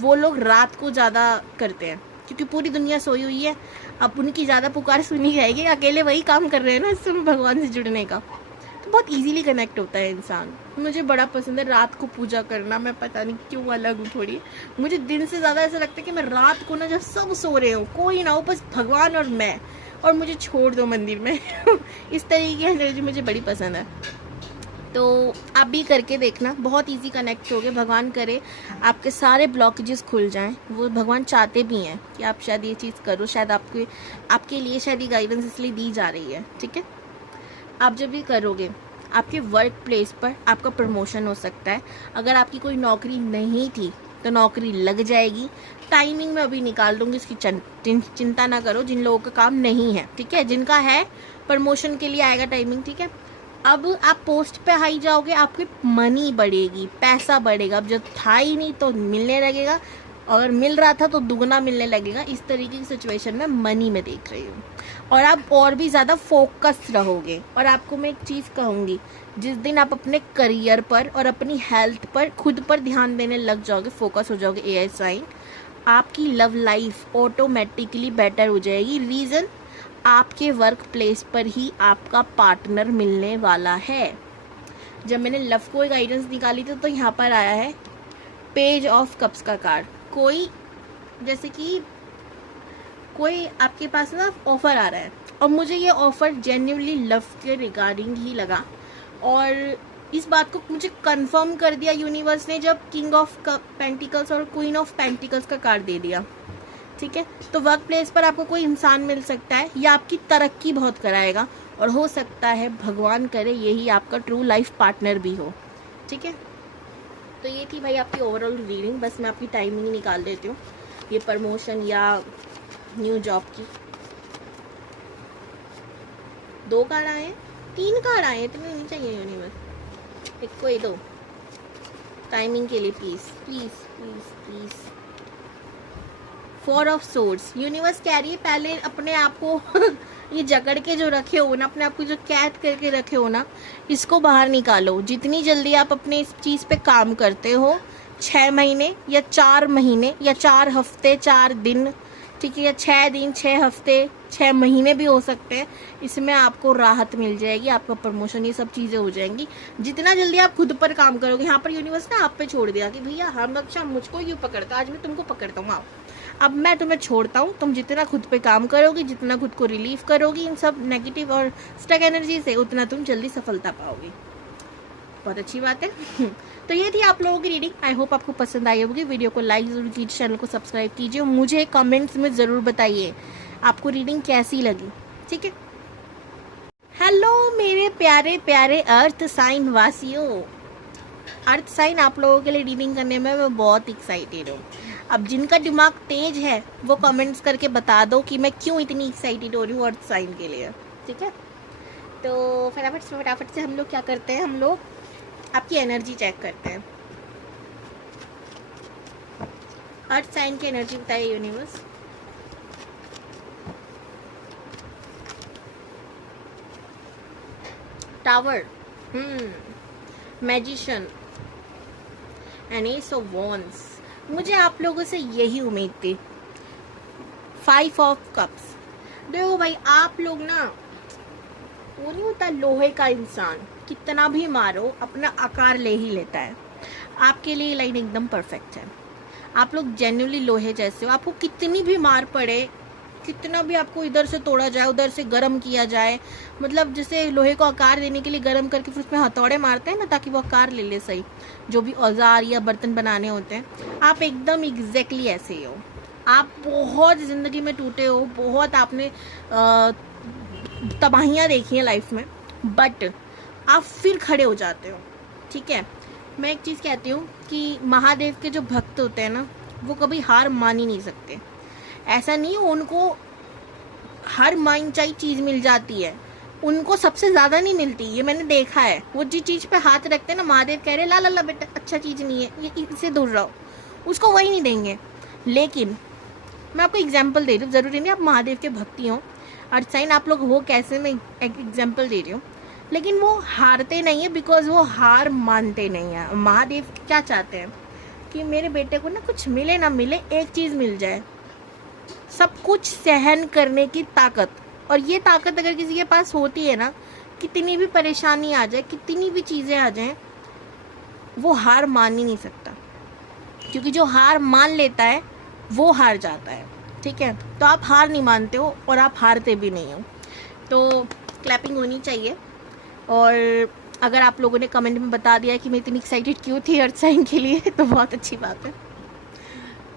वो लोग रात को ज़्यादा करते हैं क्योंकि पूरी दुनिया सोई हुई है। अब उनकी ज़्यादा पुकार सुनी जाएगी, अकेले वही काम कर रहे हैं ना इस समय भगवान से जुड़ने का, तो बहुत इजीली कनेक्ट होता है इंसान। मुझे बड़ा पसंद है रात को पूजा करना। मैं पता नहीं क्यों अलग हूँ थोड़ी, मुझे दिन से ज़्यादा ऐसा लगता है कि मैं रात को ना, जब सब सो रहे हो, कोई ना हो, बस भगवान और मैं, और मुझे छोड़ दो मंदिर में इस तरीके की एनर्जी मुझे बड़ी पसंद है। तो आप भी करके देखना, बहुत इजी कनेक्ट होगे। भगवान करे आपके सारे ब्लॉकेजेस खुल जाएं। वो भगवान चाहते भी हैं कि आप शायद ये चीज़ करो, शायद आपके लिए शायद ये गाइडेंस इसलिए दी जा रही है, ठीक है। आप जब भी करोगे, आपके वर्क प्लेस पर आपका प्रमोशन हो सकता है। अगर आपकी कोई नौकरी नहीं थी तो नौकरी लग जाएगी। टाइमिंग में अभी निकाल दूंगी, इसकी चिंता ना करो। जिन लोगों का काम नहीं है, ठीक है, जिनका है, प्रमोशन के लिए आएगा टाइमिंग, ठीक है। अब आप पोस्ट पे हाई जाओगे, आपकी मनी बढ़ेगी, पैसा बढ़ेगा। अब जो था ही नहीं तो मिलने लगेगा, और मिल रहा था तो दुगना मिलने लगेगा। इस तरीके की सिचुएशन में मनी में देख रही हूँ, और आप और भी ज़्यादा फोकस रहोगे। और आपको मैं एक चीज़ कहूँगी, जिस दिन आप अपने करियर पर और अपनी हेल्थ पर, खुद पर ध्यान देने लग जाओगे, फोकस हो जाओगे, एआई साइन, आपकी लव लाइफ ऑटोमेटिकली बेटर हो जाएगी। रीज़न, आपके वर्क प्लेस पर ही आपका पार्टनर मिलने वाला है। जब मैंने लव को गाइडेंस निकाली थी तो यहाँ पर आया है पेज ऑफ कप्स का कार्ड। कोई, जैसे कि कोई आपके पास ना ऑफर आ रहा है, और मुझे ये ऑफर जेन्युइनली लव के रिगार्डिंग ही लगा, और इस बात को मुझे कंफर्म कर दिया यूनिवर्स ने जब किंग ऑफ पेंटिकल्स और क्वीन ऑफ पेंटिकल्स का कार्ड दे दिया, ठीक है। तो वर्क प्लेस पर आपको कोई इंसान मिल सकता है, या आपकी तरक्की बहुत कराएगा, और हो सकता है भगवान करे यही आपका ट्रू लाइफ पार्टनर भी हो, ठीक है। तो ये थी भाई आपकी ओवरऑल रीडिंग। बस मैं आपकी टाइमिंग निकाल देती हूँ, ये प्रमोशन या न्यू जॉब की। 2 कार्ड आए, 3 कार्ड आए, इतने नहीं चाहिए यूनिवर्स, एक को ही दो टाइमिंग के लिए, please please please please. 4 of swords, universe कह रही है पहले अपने आप को ये जकड़ के जो रखे हो ना, अपने आप को जो कैद करके रखे हो ना, इसको बाहर निकालो। जितनी जल्दी आप अपने इस चीज़ पे काम करते हो, 6 महीने या 4 महीने या 4 हफ्ते 4 दिन, ठीक है, या 6 दिन 6 हफ्ते 6 महीने भी हो सकते हैं, इसमें आपको राहत मिल जाएगी, आपका प्रमोशन, ये सब चीज़ें हो जाएंगी। जितना जल्दी आप खुद पर काम करोगे, यहाँ पर यूनिवर्स ने आप पे छोड़ दिया कि भैया हमेशा मुझको क्यों पकड़ता, आज मैं तुमको पकड़ता हूँ, आओ अब मैं तुम्हें छोड़ता हूँ। तुम जितना खुद पे काम करोगी, जितना खुद को रिलीव करोगी इन सब नेगेटिव और स्टक एनर्जी से, उतना तुम जल्दी सफलता पाओगे। बहुत अच्छी बात है। तो ये थी आप लोगों की रीडिंग। आई होप आपको पसंद आई होगी। वीडियो को लाइक जरूर कीजिए, चैनल को सब्सक्राइब कीजिए, और मुझे कमेंट्स में ज़रूर बताइए आपको रीडिंग कैसी लगी, ठीक है। हेलो मेरे प्यारे प्यारे अर्थ साइन वासियों। अर्थ साइन आप लोगों के लिए रीडिंग करने में मैं बहुत एक्साइटेड हूँ। अब जिनका दिमाग तेज है वो कमेंट्स करके बता दो कि मैं क्यों इतनी एक्साइटेड हो रही हूँ अर्थ साइन के लिए, ठीक है। तो फटाफट से हम लोग क्या करते हैं, हम लोग आपकी एनर्जी चेक करते हैं। अर्थ साइन की एनर्जी बताइए universe. Tower, magician and S of wands. मुझे आप लोगों से यही उम्मीद थी। 5 ऑफ कप्स। देखो भाई, आप लोग ना वो नहीं होता लोहे का इंसान, कितना भी मारो अपना आकार ले ही लेता है। आपके लिए ये लाइन एकदम परफेक्ट है। आप लोग जेन्युइनली लोहे जैसे हो। आपको कितनी भी मार पड़े, कितना भी आपको इधर से तोड़ा जाए, उधर से गर्म किया जाए, मतलब जैसे लोहे को आकार देने के लिए गर्म करके फिर उसमें हथौड़े मारते हैं ना, ताकि वो आकार ले ले सही, जो भी औजार या बर्तन बनाने होते हैं, आप एकदम एग्जैक्टली ऐसे ही हो। आप बहुत ज़िंदगी में टूटे हो, बहुत आपने तबाहियाँ देखी हैं लाइफ में, बट आप फिर खड़े हो जाते हो। ठीक है, मैं एक चीज़ कहती हूँ कि महादेव के जो भक्त होते हैं ना, वो कभी हार मान ही नहीं सकते। ऐसा नहीं उनको हर माइंचाई चीज़ मिल जाती है, उनको सबसे ज़्यादा नहीं मिलती, ये मैंने देखा है। वो जिस चीज़ पे हाथ रखते हैं ना, महादेव कह रहे ला ला ला बेटा अच्छा चीज़ नहीं है, ये इससे दूर रहो, उसको वही नहीं देंगे। लेकिन मैं आपको एग्जाम्पल दे रही हूँ, ज़रूरी नहीं आप महादेव के भक्ति हों, और साइन आप लोग हो कैसे, मैं एक एग्जाम्पल दे रही हूँ। लेकिन वो हारते नहीं है, बिकॉज वो हार मानते नहीं है। महादेव क्या चाहते हैं कि मेरे बेटे को ना कुछ मिले ना मिले, एक चीज़ मिल जाए, सब कुछ सहन करने की ताकत। और ये ताकत अगर किसी के पास होती है ना, कितनी भी परेशानी आ जाए, कितनी भी चीज़ें आ जाएं, वो हार मान ही नहीं सकता। क्योंकि जो हार मान लेता है वो हार जाता है। ठीक है, तो आप हार नहीं मानते हो और आप हारते भी नहीं हो, तो क्लैपिंग होनी चाहिए। और अगर आप लोगों ने कमेंट में बता दिया कि मैं इतनी एक्साइटेड क्यों थी अर्थ साइन के लिए, तो बहुत अच्छी बात है।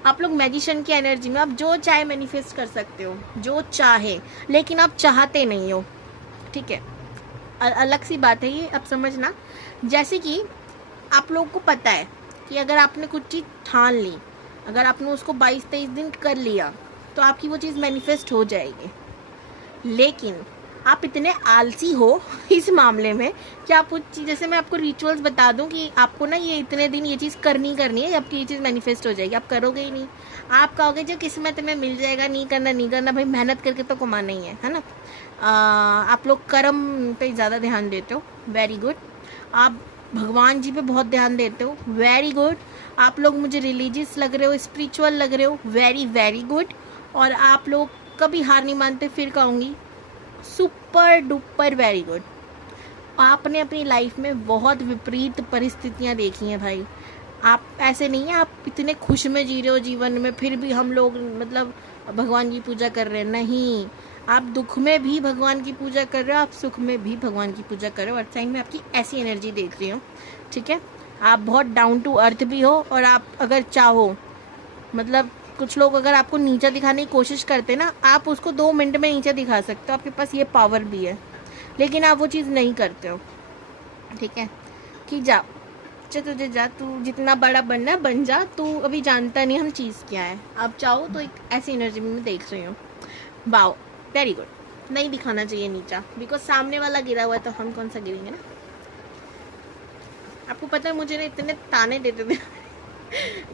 आप लोग मैजिशियन की एनर्जी में आप जो चाहे मैनिफेस्ट कर सकते हो, जो चाहे, लेकिन आप चाहते नहीं हो। ठीक है, अलग सी बात है ये, अब समझना। जैसे कि आप लोगों को पता है कि अगर आपने कुछ चीज़ ठान ली, अगर आपने उसको 22-23 दिन कर लिया, तो आपकी वो चीज़ मैनिफेस्ट हो जाएगी। लेकिन आप इतने आलसी हो इस मामले में कि आप कुछ चीज़, जैसे मैं आपको रिचुअल्स बता दूं कि आपको ना ये इतने दिन ये चीज़ करनी है, आपकी ये चीज़ मैनिफेस्ट हो जाएगी, आप करोगे ही नहीं। आप कहोगे जो किस्मत में मिल जाएगा, नहीं करना भाई, मेहनत करके तो कमाना ही है ना। आप लोग कर्म पे ज़्यादा ध्यान देते हो, वेरी गुड। आप भगवान जी पे बहुत ध्यान देते हो, वेरी गुड। आप लोग मुझे रिलीजियस लग रहे हो, स्पिरिचुअल लग रहे हो, वेरी वेरी गुड। और आप लोग कभी हार नहीं मानते, फिर कहूँगी सुपर डुपर वेरी गुड। आपने अपनी लाइफ में बहुत विपरीत परिस्थितियाँ देखी हैं भाई। आप ऐसे नहीं है आप इतने खुश में जी रहे हो जीवन में, फिर भी हम लोग मतलब भगवान की पूजा कर रहे हैं, नहीं। आप दुख में भी भगवान की पूजा कर रहे हो, आप सुख में भी भगवान की पूजा कर रहे हो। अर्थ साइन में आपकी ऐसी एनर्जी देख रही हूँ। ठीक है, आप बहुत डाउन टू अर्थ भी हो, और आप अगर चाहो, मतलब कुछ लोग अगर आपको नीचा दिखाने की कोशिश करते ना, आप उसको 2 मिनट में नीचे दिखा सकते हो, आपके पास ये पावर भी है, लेकिन आप वो चीज़ नहीं करते हो। ठीक है, कि जा अच्छा तुझे जा, तू जितना बड़ा बनना है बन जा, तू अभी जानता नहीं हम चीज़ क्या है। आप चाहो तो एक ऐसी एनर्जी में देख रही हूँ। Wow, very good. नहीं दिखाना चाहिए नीचा, बिकॉज सामने वाला गिरा हुआ है, तो हम कौन सा गिरेंगे ना। आपको पता है मुझे ना इतने ताने देते थे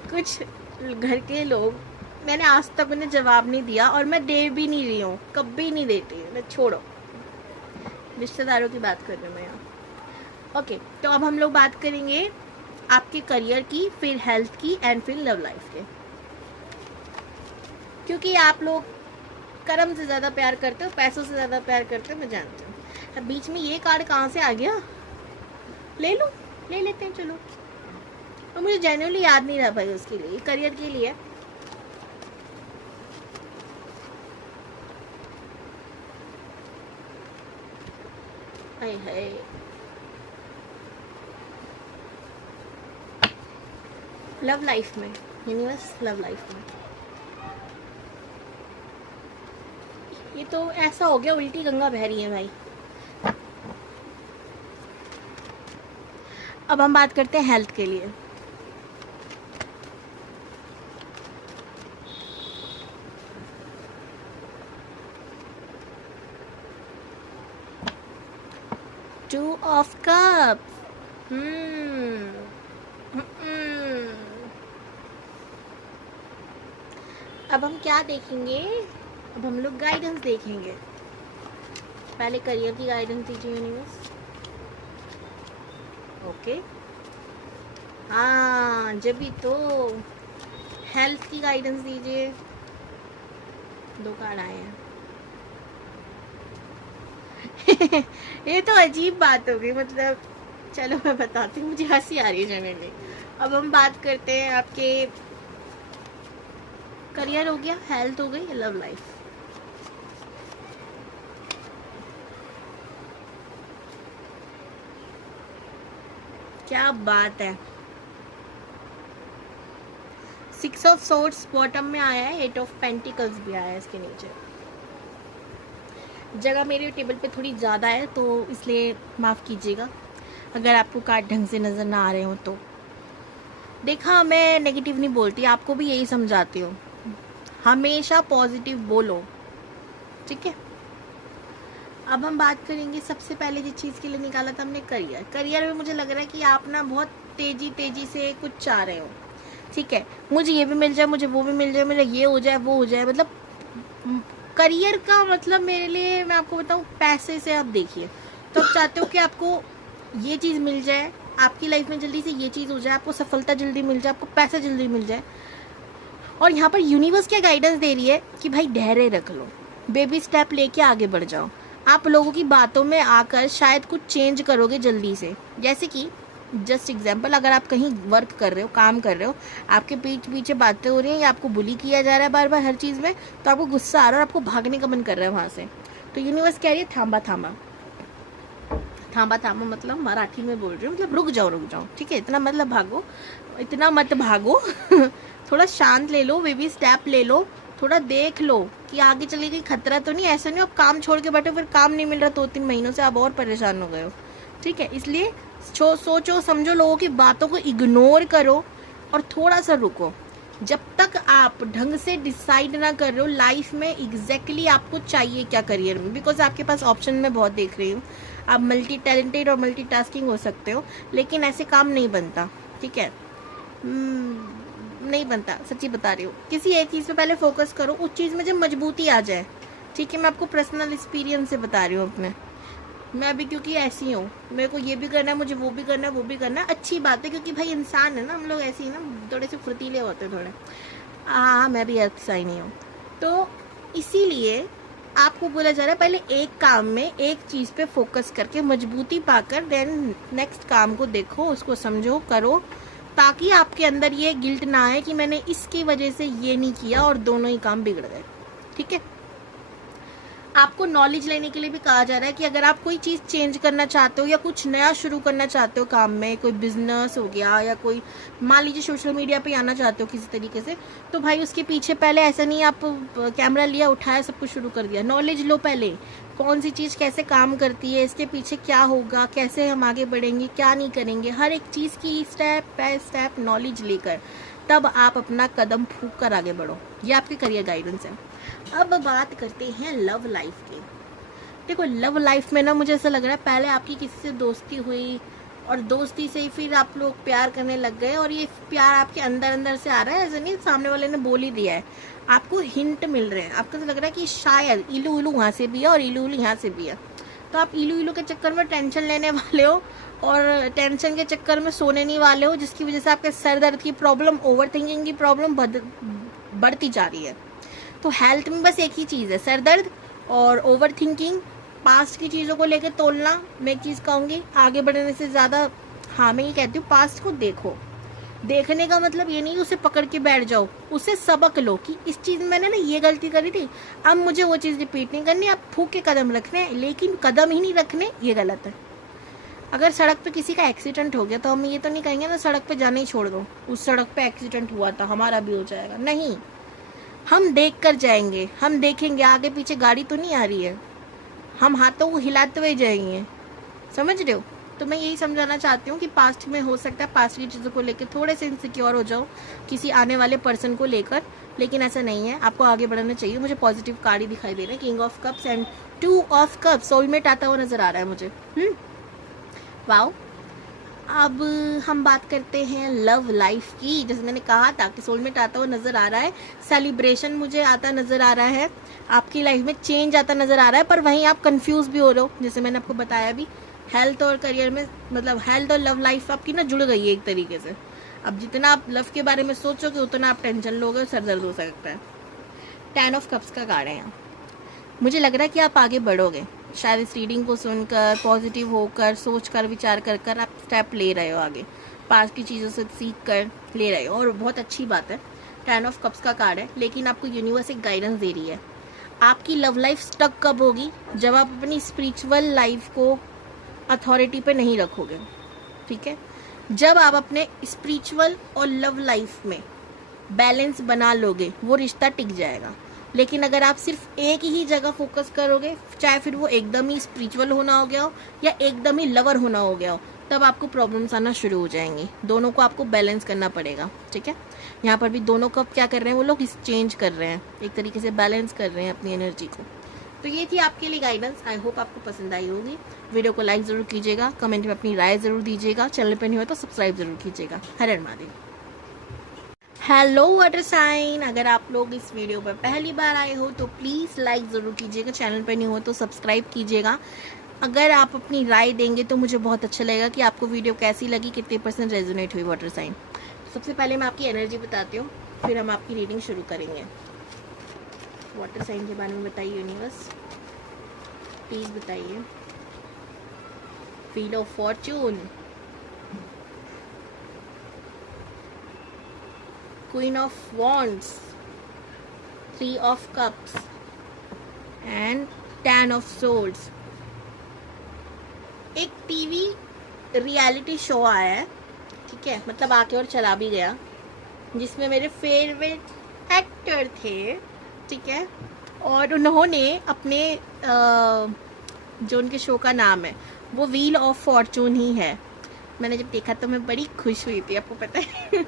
कुछ घर के लोग, मैंने आज तक उन्हें जवाब नहीं दिया, और मैं दे भी नहीं रही हूँ, कभी नहीं देती मैं। छोड़ो, रिश्तेदारों की बात कर रही हूँ मैं यहाँ। ओके, तो अब हम लोग बात करेंगे आपके करियर की, फिर हेल्थ की, एंड फिर लव लाइफ के। क्योंकि आप लोग कर्म से ज़्यादा प्यार करते हो, पैसों से ज़्यादा प्यार करते हो, मैं जानती हूँ। अब बीच में ये कार्ड कहाँ से आ गया, ले लो, ले लेते हैं, चलो। और मुझे जेन्युइनली याद नहीं रहा भाई उसके लिए, करियर के लिए। हाय हाय, लव लाइफ में, यूनिवर्स लव लाइफ में। ये तो ऐसा हो गया उल्टी गंगा बह रही है भाई। अब हम बात करते हैं हेल्थ के लिए। Two of cups. अब हम क्या देखेंगे, अब हम लोग गाइडेंस देखेंगे। पहले करियर की गाइडेंस दीजिए यूनिवर्स। ओके, हाँ जब भी तो हेल्थ की गाइडेंस दीजिए। 2 कार्ड आए हैं। ये तो अजीब बात हो गई, मतलब चलो मैं बताती हूँ, मुझे हंसी आ रही है जनरली। अब हम बात करते हैं आपके करियर हो गया, हेल्थ हो गई, लव लाइफ। क्या बात है, 6 ऑफ सोर्ड्स बॉटम में आया है, 8 ऑफ पेंटिकल्स भी आया है इसके नीचे। जगह मेरे टेबल पे थोड़ी ज़्यादा है तो इसलिए माफ़ कीजिएगा अगर आपको कार्ड ढंग से नज़र ना आ रहे हो तो। देखा, मैं नेगेटिव नहीं बोलती, आपको भी यही समझाती हूँ, हमेशा पॉजिटिव बोलो, ठीक है। अब हम बात करेंगे, सबसे पहले जिस चीज़ के लिए निकाला था हमने, करियर। करियर में मुझे लग रहा है कि आप ना बहुत तेज़ी से कुछ चाह रहे हो, ठीक है। मुझे ये भी मिल जाए, मुझे वो भी मिल जाए, मुझे ये हो जाए, वो हो जाए, मतलब करियर का मतलब मेरे लिए, मैं आपको बताऊँ, पैसे से आप देखिए तो आप चाहते हो कि आपको ये चीज़ मिल जाए, आपकी लाइफ में जल्दी से ये चीज़ हो जाए, आपको सफलता जल्दी मिल जाए, आपको पैसा जल्दी मिल जाए। और यहाँ पर यूनिवर्स क्या गाइडेंस दे रही है कि भाई धैर्य रख लो, बेबी स्टेप लेके आगे बढ़ जाओ। आप लोगों की बातों में आकर शायद कुछ चेंज करोगे जल्दी से। जैसे कि जस्ट एग्जाम्पल, अगर आप कहीं वर्क कर रहे हो, काम कर रहे हो, आपके पीछे बातें हो रही हैं या आपको बुली किया जा रहा है बार बार हर चीज़ में, तो आपको गुस्सा आ रहा है और आपको भागने का मन कर रहा है वहाँ से, तो यूनिवर्स कह रही है थांबा थांबा थांबा थांबा, मतलब मराठी में बोल रही हूँ, मतलब रुक जाओ, ठीक है। इतना मतलब भागो, इतना मत भागो थोड़ा शांत ले लो, बेबी स्टेप ले लो, थोड़ा देख लो कि आगे चले गई खतरा तो नहीं। ऐसा नहीं आप काम छोड़ के बैठे, फिर काम नहीं मिल रहा 2-3 महीनों से, आप और परेशान हो गए हो, ठीक है। इसलिए सोचो समझो, लोगों की बातों को इग्नोर करो और थोड़ा सा रुको। जब तक आप ढंग से डिसाइड ना कर रहे हो लाइफ में एग्जैक्टली आपको चाहिए क्या करियर में, बिकॉज आपके पास ऑप्शन में बहुत देख रही हूँ, आप मल्टी टैलेंटेड और मल्टीटास्किंग हो सकते हो, लेकिन ऐसे काम नहीं बनता, ठीक है। नहीं बनता, सच्ची बता रही हूँ। किसी एक चीज़ पे पहले फोकस करो, उस चीज़ में जब मजबूती आ जाए, ठीक है। मैं आपको पर्सनल एक्सपीरियंस से बता रही हूँ अपने, मैं अभी क्योंकि ऐसी हूँ, मेरे को ये भी करना है, मुझे वो भी करना है, वो भी करना है, अच्छी बात है, क्योंकि भाई इंसान है ना, हम लोग ऐसे ही ना, थोड़े से फुर्तीले होते हैं थोड़े। हाँ, मैं भी ऐसा ही नहीं हूँ, तो इसीलिए आपको बोला जा रहा है पहले एक काम में, एक चीज़ पे फोकस करके मजबूती पाकर देन नेक्स्ट काम को देखो, उसको समझो, करो, ताकि आपके अंदर ये गिल्ट ना आए कि मैंने इसकी वजह से ये नहीं किया और दोनों ही काम बिगड़ गए, ठीक है। आपको नॉलेज लेने के लिए भी कहा जा रहा है कि अगर आप कोई चीज़ चेंज करना चाहते हो या कुछ नया शुरू करना चाहते हो काम में, कोई बिजनेस हो गया या कोई मान लीजिए सोशल मीडिया पे आना चाहते हो किसी तरीके से, तो भाई उसके पीछे पहले ऐसा नहीं आप कैमरा लिया, उठाया, सब कुछ शुरू कर दिया। नॉलेज लो पहले, कौन सी चीज़ कैसे काम करती है, इसके पीछे क्या होगा, कैसे हम आगे बढ़ेंगे, क्या नहीं करेंगे, हर एक चीज़ की स्टेप बाय स्टेप नॉलेज लेकर तब आप अपना कदम फूंक कर आगे बढ़ो। ये आपकी करियर गाइडेंस है। अब बात करते हैं लव लाइफ की। देखो, लव लाइफ में ना मुझे ऐसा लग रहा है पहले आपकी किसी से दोस्ती हुई और दोस्ती से ही फिर आप लोग प्यार करने लग गए, और ये प्यार आपके अंदर अंदर से आ रहा है, ऐसा नहीं सामने वाले ने बोल ही दिया है, आपको हिंट मिल रहे हैं, आपको तो लग रहा है कि शायद इलू इलू वहाँ से भी है और इलू इलू यहाँ से भी है। तो आप इलू इलू के चक्कर में टेंशन लेने वाले हो और टेंशन के चक्कर में सोने नहीं वाले हो, जिसकी वजह से आपके सर दर्द की प्रॉब्लम, ओवर थिंकिंग की प्रॉब्लम बढ़ती जा रही है। तो हेल्थ में बस एक ही चीज़ है, सर दर्द और ओवर थिंकिंग, पास्ट की चीज़ों को लेकर तोलना। मैं एक चीज़ कहूँगी, आगे बढ़ने से ज़्यादा, हाँ मैं ये कहती हूँ, पास्ट को देखो। देखने का मतलब ये नहीं उसे पकड़ के बैठ जाओ, उसे सबक लो कि इस चीज़ में मैंने ना ये गलती करी थी, अब मुझे वो चीज़ रिपीट नहीं करनी, अब फूक के कदम रखने हैं, लेकिन कदम ही नहीं रखने, ये गलत है। अगर सड़क पे किसी का एक्सीडेंट हो गया तो हम ये तो नहीं कहेंगे ना सड़क पे जाना ही छोड़ दो, उस सड़क पे एक्सीडेंट हुआ था हमारा भी हो जाएगा, नहीं, हम देख कर जाएंगे, हम देखेंगे आगे पीछे गाड़ी तो नहीं आ रही है, हम हाथों को हिलाते हुए जाएंगे, समझ रहे हो। तो मैं यही समझाना चाहती हूँ कि पास्ट में हो सकता है पास्ट की चीज़ों को लेकर थोड़े से इनसिक्योर हो जाओ किसी आने वाले पर्सन को लेकर, लेकिन ऐसा नहीं है, आपको आगे बढ़ना चाहिए। मुझे पॉजिटिव कार्ड ही दिखाई दे रहे हैं, king of cups and 2 of cups, soulmate आता हुआ नजर आ रहा है मुझे। वाओ। अब हम बात करते हैं लव लाइफ की। जैसे मैंने कहा था कि सोलमेट आता हुआ नज़र आ रहा है, सेलिब्रेशन मुझे आता नज़र आ रहा है, आपकी लाइफ में चेंज आता नज़र आ रहा है, पर वहीं आप कंफ्यूज भी हो रहे हो, जैसे मैंने आपको बताया भी। हेल्थ और करियर में, मतलब हेल्थ और लव लाइफ आपकी ना जुड़ गई है एक तरीके से। अब जितना आप लव के बारे में सोचोगे उतना आप टेंशन लोगे, सर दर्द हो सकता है। 10 ऑफ कप्स का कार्ड है यहाँ। मुझे लग रहा है कि आप आगे बढ़ोगे, शायद इस रीडिंग को सुनकर पॉजिटिव होकर सोच कर विचार कर कर आप स्टेप ले रहे हो आगे, पास की चीज़ों से सीख कर ले रहे हो, और बहुत अच्छी बात है। 10 ऑफ कप्स का कार्ड है, लेकिन आपको यूनिवर्स एक गाइडेंस दे रही है। आपकी लव लाइफ स्टक कब होगी? जब आप अपनी स्पिरिचुअल लाइफ को अथॉरिटी पे नहीं रखोगे, ठीक है। जब आप अपने स्पिरिचुअल और लव लाइफ में बैलेंस बना लोगे, वो रिश्ता टिक जाएगा। लेकिन अगर आप सिर्फ एक ही जगह फोकस करोगे, चाहे फिर वो एकदम ही स्पिरिचुअल होना हो गया हो या एकदम ही लवर होना हो गया हो, तब आपको प्रॉब्लम्स आना शुरू हो जाएंगी। दोनों को आपको बैलेंस करना पड़ेगा, ठीक है। यहाँ पर भी दोनों कप क्या कर रहे हैं, वो लोग एक्सचेंज कर रहे हैं, एक तरीके से बैलेंस कर रहे हैं अपनी एनर्जी को। तो ये थी आपके लिए गाइडेंस। आई होप आपको पसंद आई होगी। वीडियो को लाइक ज़रूर कीजिएगा, कमेंट में अपनी राय ज़रूर दीजिएगा, चैनल पर नहीं हो तो सब्सक्राइब ज़रूर कीजिएगा। हर हर महादेव। हेलो वाटर साइन, अगर आप लोग इस वीडियो पर पहली बार आए हो तो प्लीज़ लाइक ज़रूर कीजिएगा, चैनल पर नहीं हो तो सब्सक्राइब कीजिएगा। अगर आप अपनी राय देंगे तो मुझे बहुत अच्छा लगेगा कि आपको वीडियो कैसी लगी, कितने % रेजोनेट हुई वाटर साइन। सबसे पहले मैं आपकी एनर्जी बताती हूँ, फिर हम आपकी रीडिंग शुरू करेंगे। वाटर साइन के बारे में बताइए यूनिवर्स, प्लीज़ बताइए। Wheel of Fortune, queen of wands, 3 of cups and 10 of swords. एक टीवी रियलिटी शो आया है, ठीक है, मतलब आके और चला भी गया, जिसमें मेरे फेवरेट एक्टर थे, ठीक है। और उन्होंने अपने जो उनके शो का नाम है वो व्हील ऑफ फॉर्चून ही है। मैंने जब देखा तो मैं बड़ी खुश हुई थी, आपको पता है।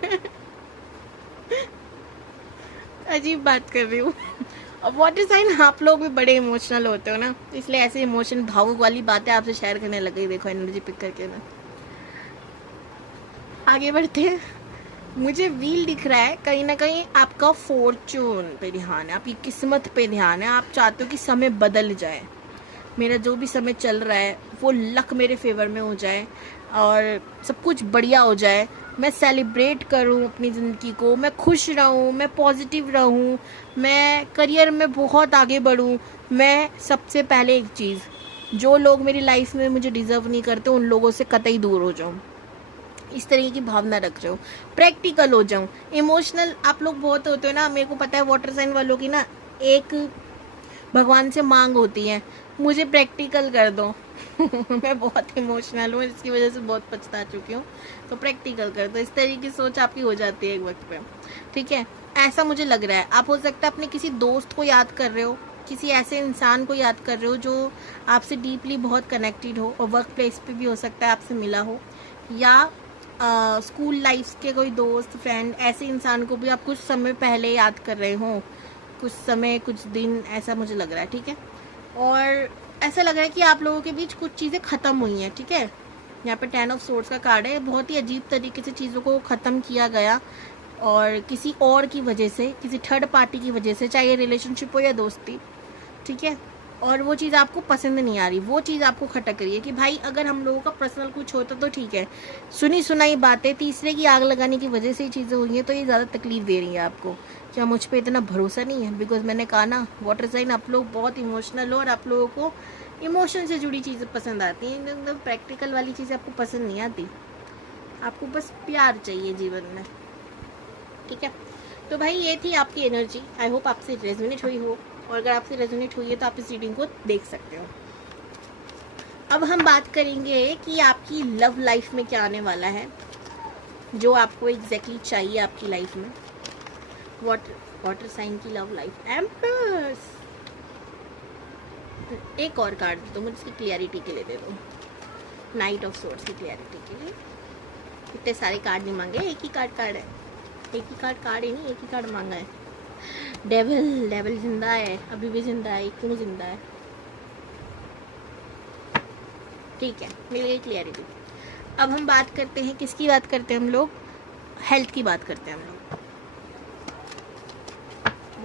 अजीब बात कर रही हूँ। अब वाटर साइन आप लोग भी बड़े इमोशनल होते हो ना, इसलिए ऐसे इमोशन भावुक वाली बातें आपसे शेयर करने लग गई। देखो एनर्जी पिक करके ना आगे बढ़ते हैं। मुझे व्हील दिख रहा है, कहीं ना कहीं आपका फॉर्चून पे ध्यान है, आपकी किस्मत पे ध्यान है। आप चाहते हो कि समय बदल जाए, मेरा जो भी समय चल रहा है वो लक मेरे फेवर में हो जाए और सब कुछ बढ़िया हो जाए, मैं सेलिब्रेट करूं अपनी ज़िंदगी को, मैं खुश रहूं, मैं पॉजिटिव रहूं, मैं करियर में बहुत आगे बढ़ूं। मैं सबसे पहले एक चीज़, जो लोग मेरी लाइफ में मुझे डिज़र्व नहीं करते उन लोगों से कतई दूर हो जाऊं, इस तरीके की भावना रख रहे हो। प्रैक्टिकल हो जाऊं, इमोशनल आप लोग बहुत होते हो ना, मेरे को पता है वाटर साइन वालों की ना एक भगवान से मांग होती है, मुझे प्रैक्टिकल कर दो। मैं बहुत इमोशनल हूँ, इसकी वजह से बहुत पछता चुकी हूँ, तो प्रैक्टिकल कर दो। इस तरीके की सोच आपकी हो जाती है एक वक्त पे, ठीक है। ऐसा मुझे लग रहा है। आप हो सकता है अपने किसी दोस्त को याद कर रहे हो, किसी ऐसे इंसान को याद कर रहे हो जो आपसे डीपली बहुत कनेक्टेड हो, और वर्क प्लेस पे भी हो सकता है आपसे मिला हो, या स्कूल लाइफ के कोई दोस्त फ्रेंड, ऐसे इंसान को भी आप कुछ समय पहले याद कर रहे हो, कुछ समय कुछ दिन, ऐसा मुझे लग रहा है, ठीक है। और ऐसा लग रहा है कि आप लोगों के बीच कुछ चीज़ें ख़त्म हुई हैं, ठीक है। यहाँ पे 10 ऑफ सोर्ड्स का कार्ड है, बहुत ही अजीब तरीके से चीज़ों को ख़त्म किया गया, और किसी और की वजह से, किसी थर्ड पार्टी की वजह से, चाहे रिलेशनशिप हो या दोस्ती, ठीक है। और वो चीज़ आपको पसंद नहीं आ रही, वो चीज़ आपको खटक रही है कि भाई अगर हम लोगों का पर्सनल कुछ होता तो ठीक है, सुनी सुनाई बातें, तीसरे की आग लगाने की वजह से ही चीज़ें हुई हैं, तो ये ज़्यादा तकलीफ दे रही है आपको। क्या मुझ पर इतना भरोसा नहीं है? बिकॉज मैंने कहा ना वाटर साइन आप लोग बहुत इमोशनल हो, और आप लोगों को इमोशन से जुड़ी चीज़ें पसंद आती हैं, एकदम प्रैक्टिकल वाली चीज़ें आपको पसंद नहीं आती। आपको बस प्यार चाहिए जीवन में, ठीक है। तो भाई ये थी आपकी एनर्जी, आई होप आपसे रेजोनेट हुई हो, और अगर आपसे रेजोनेट हुई है तो आप इस रीडिंग को देख सकते हो। अब हम बात करेंगे कि आपकी लव लाइफ में क्या आने वाला है, जो आपको एग्जैक्टली चाहिए आपकी लाइफ में। वाटर साइन की लव लाइफ, एम्प्रेस। एक और कार्ड दे दो मुझे इसकी क्लियरिटी के लिए, दे दो नाइट ऑफ सोर्ड्स की क्लियरिटी के लिए। इतने सारे कार्ड नहीं मांगे, एक ही कार्ड है, एक ही कार्ड है नहीं, एक ही कार्ड मांगा है। डेविल जिंदा है, अभी भी जिंदा है, क्यों जिंदा है? ठीक है, मिल गई क्लियरिटी। अब हम बात करते हैं, किसकी बात करते हैं हम लोग? हेल्थ की बात करते हैं हम लोग,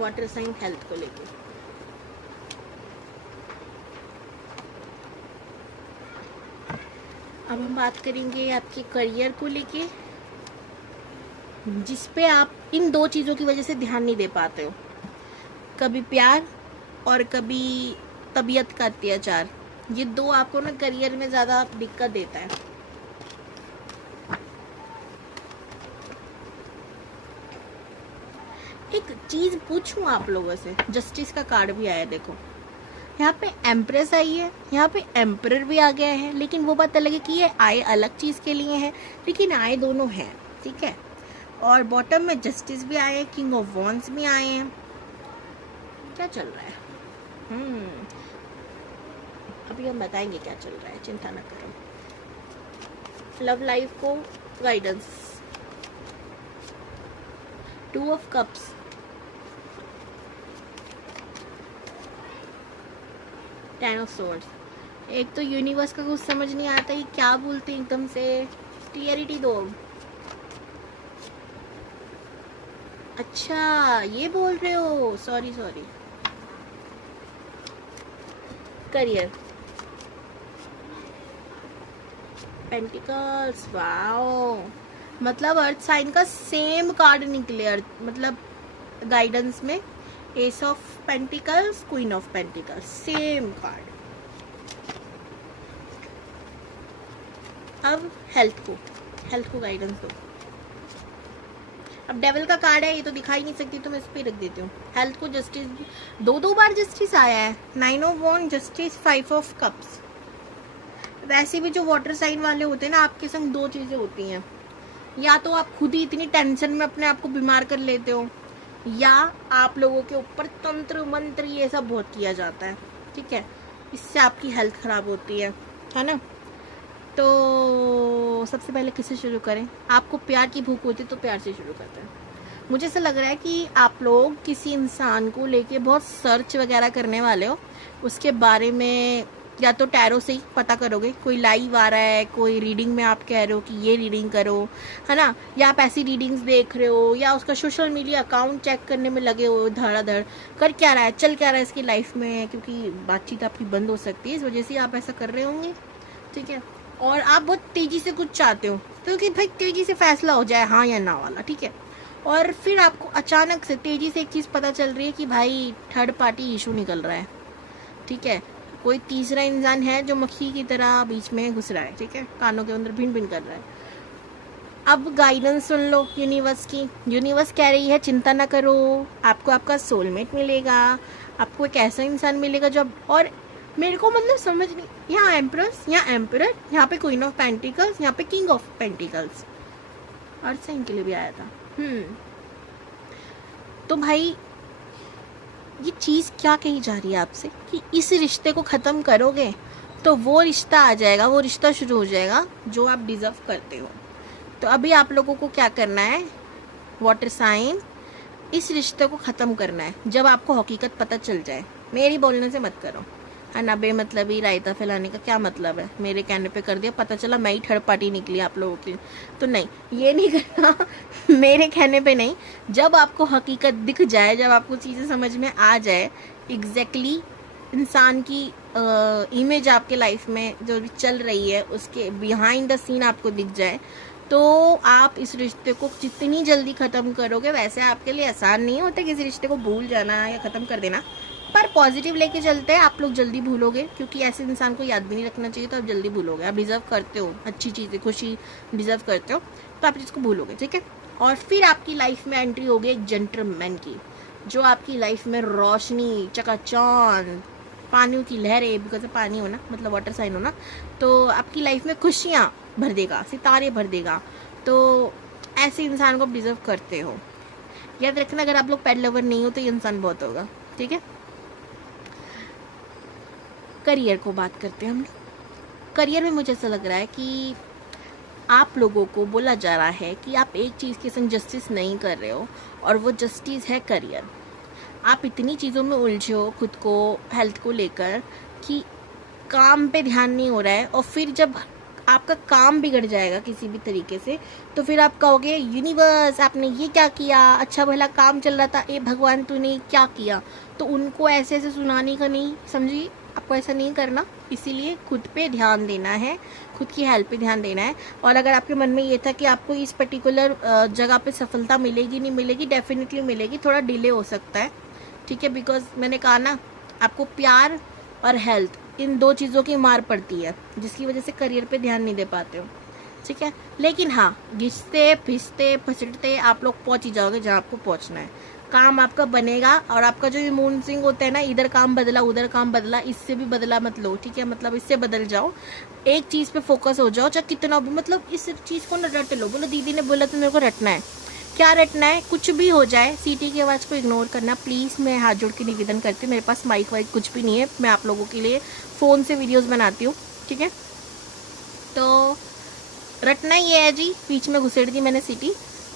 वाटर साइन हेल्थ को लेके। अब हम बात करेंगे आपके करियर को लेके, जिस पे आप इन दो चीज़ों की वजह से ध्यान नहीं दे पाते हो, कभी प्यार और कभी तबीयत का अत्याचार, ये दो आपको ना करियर में ज़्यादा दिक्कत देता है। एक चीज़ पूछूं आप लोगों से, जस्टिस का कार्ड भी आया देखो, यहाँ पे एम्प्रेस आई है, यहाँ पे एम्परर भी आ गया है, लेकिन वो बात अलग है कि ये आए अलग चीज़ के लिए है, लेकिन आए दोनों हैं, ठीक है। और बॉटम में जस्टिस भी आए, किंग ऑफ वॉन्ड्स भी आए हैं। क्या चल रहा है? अभी हम बताएंगे क्या चल रहा है, चिंता न करो। लव लाइफ को guidance, 2 of cups, ten of swords. एक तो यूनिवर्स का कुछ समझ नहीं आता ये क्या बोलते हैं एकदम से, क्लियरिटी दो। अच्छा ये बोल रहे हो, सॉरी। करियर, पेंटिकल्स, वाओ, मतलब अर्थ साइन का सेम कार्ड निकले, मतलब गाइडेंस में S of pentacles, queen of pentacles, same card. अब हेल्थ को गाइडेंस दो। अब डेविल का कार्ड है, ये तो दिखाई नहीं सकती तो मैं इस पे रख देती हूँ। हेल्थ को जस्टिस, दो बार जस्टिस आया है, 9 of wand, justice, 5 of cups. वैसे भी जो वाटर साइन वाले होते हैं ना, आपके संग दो चीजें होती हैं, या तो आप खुद ही इतनी टेंशन में अपने आप को बीमार कर लेते हो, या आप लोगों के ऊपर तंत्र मंत्र ये सब बहुत किया जाता है, ठीक है, इससे आपकी हेल्थ खराब होती है ना। तो सबसे पहले किससे शुरू करें? आपको प्यार की भूख होती है तो प्यार से शुरू करते हैं। मुझे ऐसा लग रहा है कि आप लोग किसी इंसान को लेके बहुत सर्च वगैरह करने वाले हो, उसके बारे में या तो टैरो से ही पता करोगे, कोई लाइव आ रहा है, कोई रीडिंग में आप कह रहे हो कि ये रीडिंग करो, है ना, या आप ऐसी रीडिंग्स देख रहे हो, या उसका सोशल मीडिया अकाउंट चेक करने में लगे हो, धड़ाधड़ कर क्या रहा है, चल क्या रहा है इसकी लाइफ में, क्योंकि बातचीत आपकी बंद हो सकती है, इस वजह से आप ऐसा कर रहे होंगे, ठीक है। और आप बहुत तेजी से कुछ चाहते हो, क्योंकि भाई तेजी से फैसला हो जाए हाँ या ना वाला, ठीक है। और फिर आपको अचानक से तेजी से एक चीज़ पता चल रही है कि भाई थर्ड पार्टी इशू निकल रहा है, ठीक है, कोई तीसरा इंसान है जो मक्खी की तरह बीच में घुस रहा है, ठीक है, कानों के अंदर भिन भिन कर रहा है। अब गाइडेंस सुन लो यूनिवर्स की। यूनिवर्स कह रही है चिंता ना करो, आपको आपका सोलमेट मिलेगा, आपको एक ऐसा इंसान मिलेगा जो, और मेरे को मतलब समझ नहीं, यहाँ एम्प्रेस, यहाँ एम्परर, यहाँ पे क्वीन ऑफ पेंटिकल्स, यहाँ पे king of pentacles, earth sign के लिए भी आया था। तो भाई ये चीज़ क्या कही जा रही है आपसे कि इस रिश्ते को ख़त्म करोगे तो वो रिश्ता आ जाएगा, वो रिश्ता शुरू हो जाएगा जो आप डिज़र्व करते हो। तो अभी आप लोगों को क्या करना है, वाटर साइन, इस रिश्ते को ख़त्म करना है जब आपको हकीकत पता चल जाए। मेरी बोलने से मत करो, है ना, बेमतलबी रायता फैलाने का क्या मतलब है, मेरे कहने पे कर दिया, पता चला मैं ही थर्ड पार्टी निकली आप लोगों की, तो नहीं, ये नहीं करना मेरे कहने पे नहीं। जब आपको हकीकत दिख जाए, जब आपको चीज़ें समझ में आ जाए, एग्जैक्टली इंसान की इमेज आपके लाइफ में जो भी चल रही है उसके बिहाइंड द सीन आपको दिख जाए, तो आप इस रिश्ते को जितनी जल्दी ख़त्म करोगे। वैसे आपके लिए आसान नहीं होता किसी रिश्ते को भूल जाना या ख़त्म कर देना, पर पॉजिटिव लेके चलते हैं, आप लोग जल्दी भूलोगे, क्योंकि ऐसे इंसान को याद भी नहीं रखना चाहिए, तो आप जल्दी भूलोगे। आप डिज़र्व करते हो अच्छी चीज़ें, खुशी डिज़र्व करते हो, तो आप इसको भूलोगे, ठीक है। और फिर आपकी लाइफ में एंट्री होगी एक जेंटलमैन की, जो आपकी लाइफ में रोशनी, चकाचौंध, पानियों की लहरें, बिकॉज पानी हो ना, मतलब वाटर साइन हो ना, तो आपकी लाइफ में खुशियाँ भर देगा, सितारे भर देगा। तो ऐसे इंसान को आप डिज़र्व करते हो। याद रखना, अगर आप लोग पेट लवर नहीं हो तो ये इंसान बहुत होगा, ठीक है। करियर को बात करते हैं हम लोग। करियर में मुझे ऐसा लग रहा है कि आप लोगों को बोला जा रहा है कि आप एक चीज़ के संग जस्टिस नहीं कर रहे हो, और वो जस्टिस है करियर। आप इतनी चीज़ों में उलझे हो खुद को, हेल्थ को लेकर, कि काम पे ध्यान नहीं हो रहा है, और फिर जब आपका काम बिगड़ जाएगा किसी भी तरीके से, तो फिर आप कहोगे यूनिवर्स आपने ये क्या किया, अच्छा भला काम चल रहा था, ए भगवान तूने क्या किया। तो उनको ऐसे ऐसे सुनाने का नहीं, समझिए, आपको ऐसा नहीं करना। इसीलिए खुद पे ध्यान देना है, खुद की हेल्थ पे ध्यान देना है। और अगर आपके मन में ये था कि आपको इस पर्टिकुलर जगह पे सफलता मिलेगी नहीं मिलेगी, डेफिनेटली मिलेगी, थोड़ा डिले हो सकता है, ठीक है, बिकॉज मैंने कहा ना, आपको प्यार और हेल्थ इन 2 चीज़ों की मार पड़ती है, जिसकी वजह से करियर पे ध्यान नहीं दे पाते हो, ठीक है। लेकिन हाँ, घिसते फिसते फिसलते आप लोग पहुँच ही जाओगे जहाँ आपको पहुँचना है। काम आपका बनेगा, और आपका जो मूड स्विंग होता है ना, इधर काम बदला उधर काम बदला, इससे भी बदला मत लो, ठीक है। मतलब इससे बदल जाओ, एक चीज़ पे फोकस हो जाओ, चाहे कितना भी, मतलब इस चीज़ को न रट लो। बोलो दीदी ने बोला तो मेरे को रटना है, क्या रटना है, कुछ भी हो जाए, सीटी की आवाज़ को इग्नोर करना प्लीज़। मैं हाथ जोड़ के निवेदन करती हूँ, मेरे पास माइक वाइक कुछ भी नहीं है, मैं आप लोगों के लिए फ़ोन से वीडियोस बनाती हूँ, ठीक है। तो रटना ये है जी, बीच में घुसेड़ दी मैंने सीटी,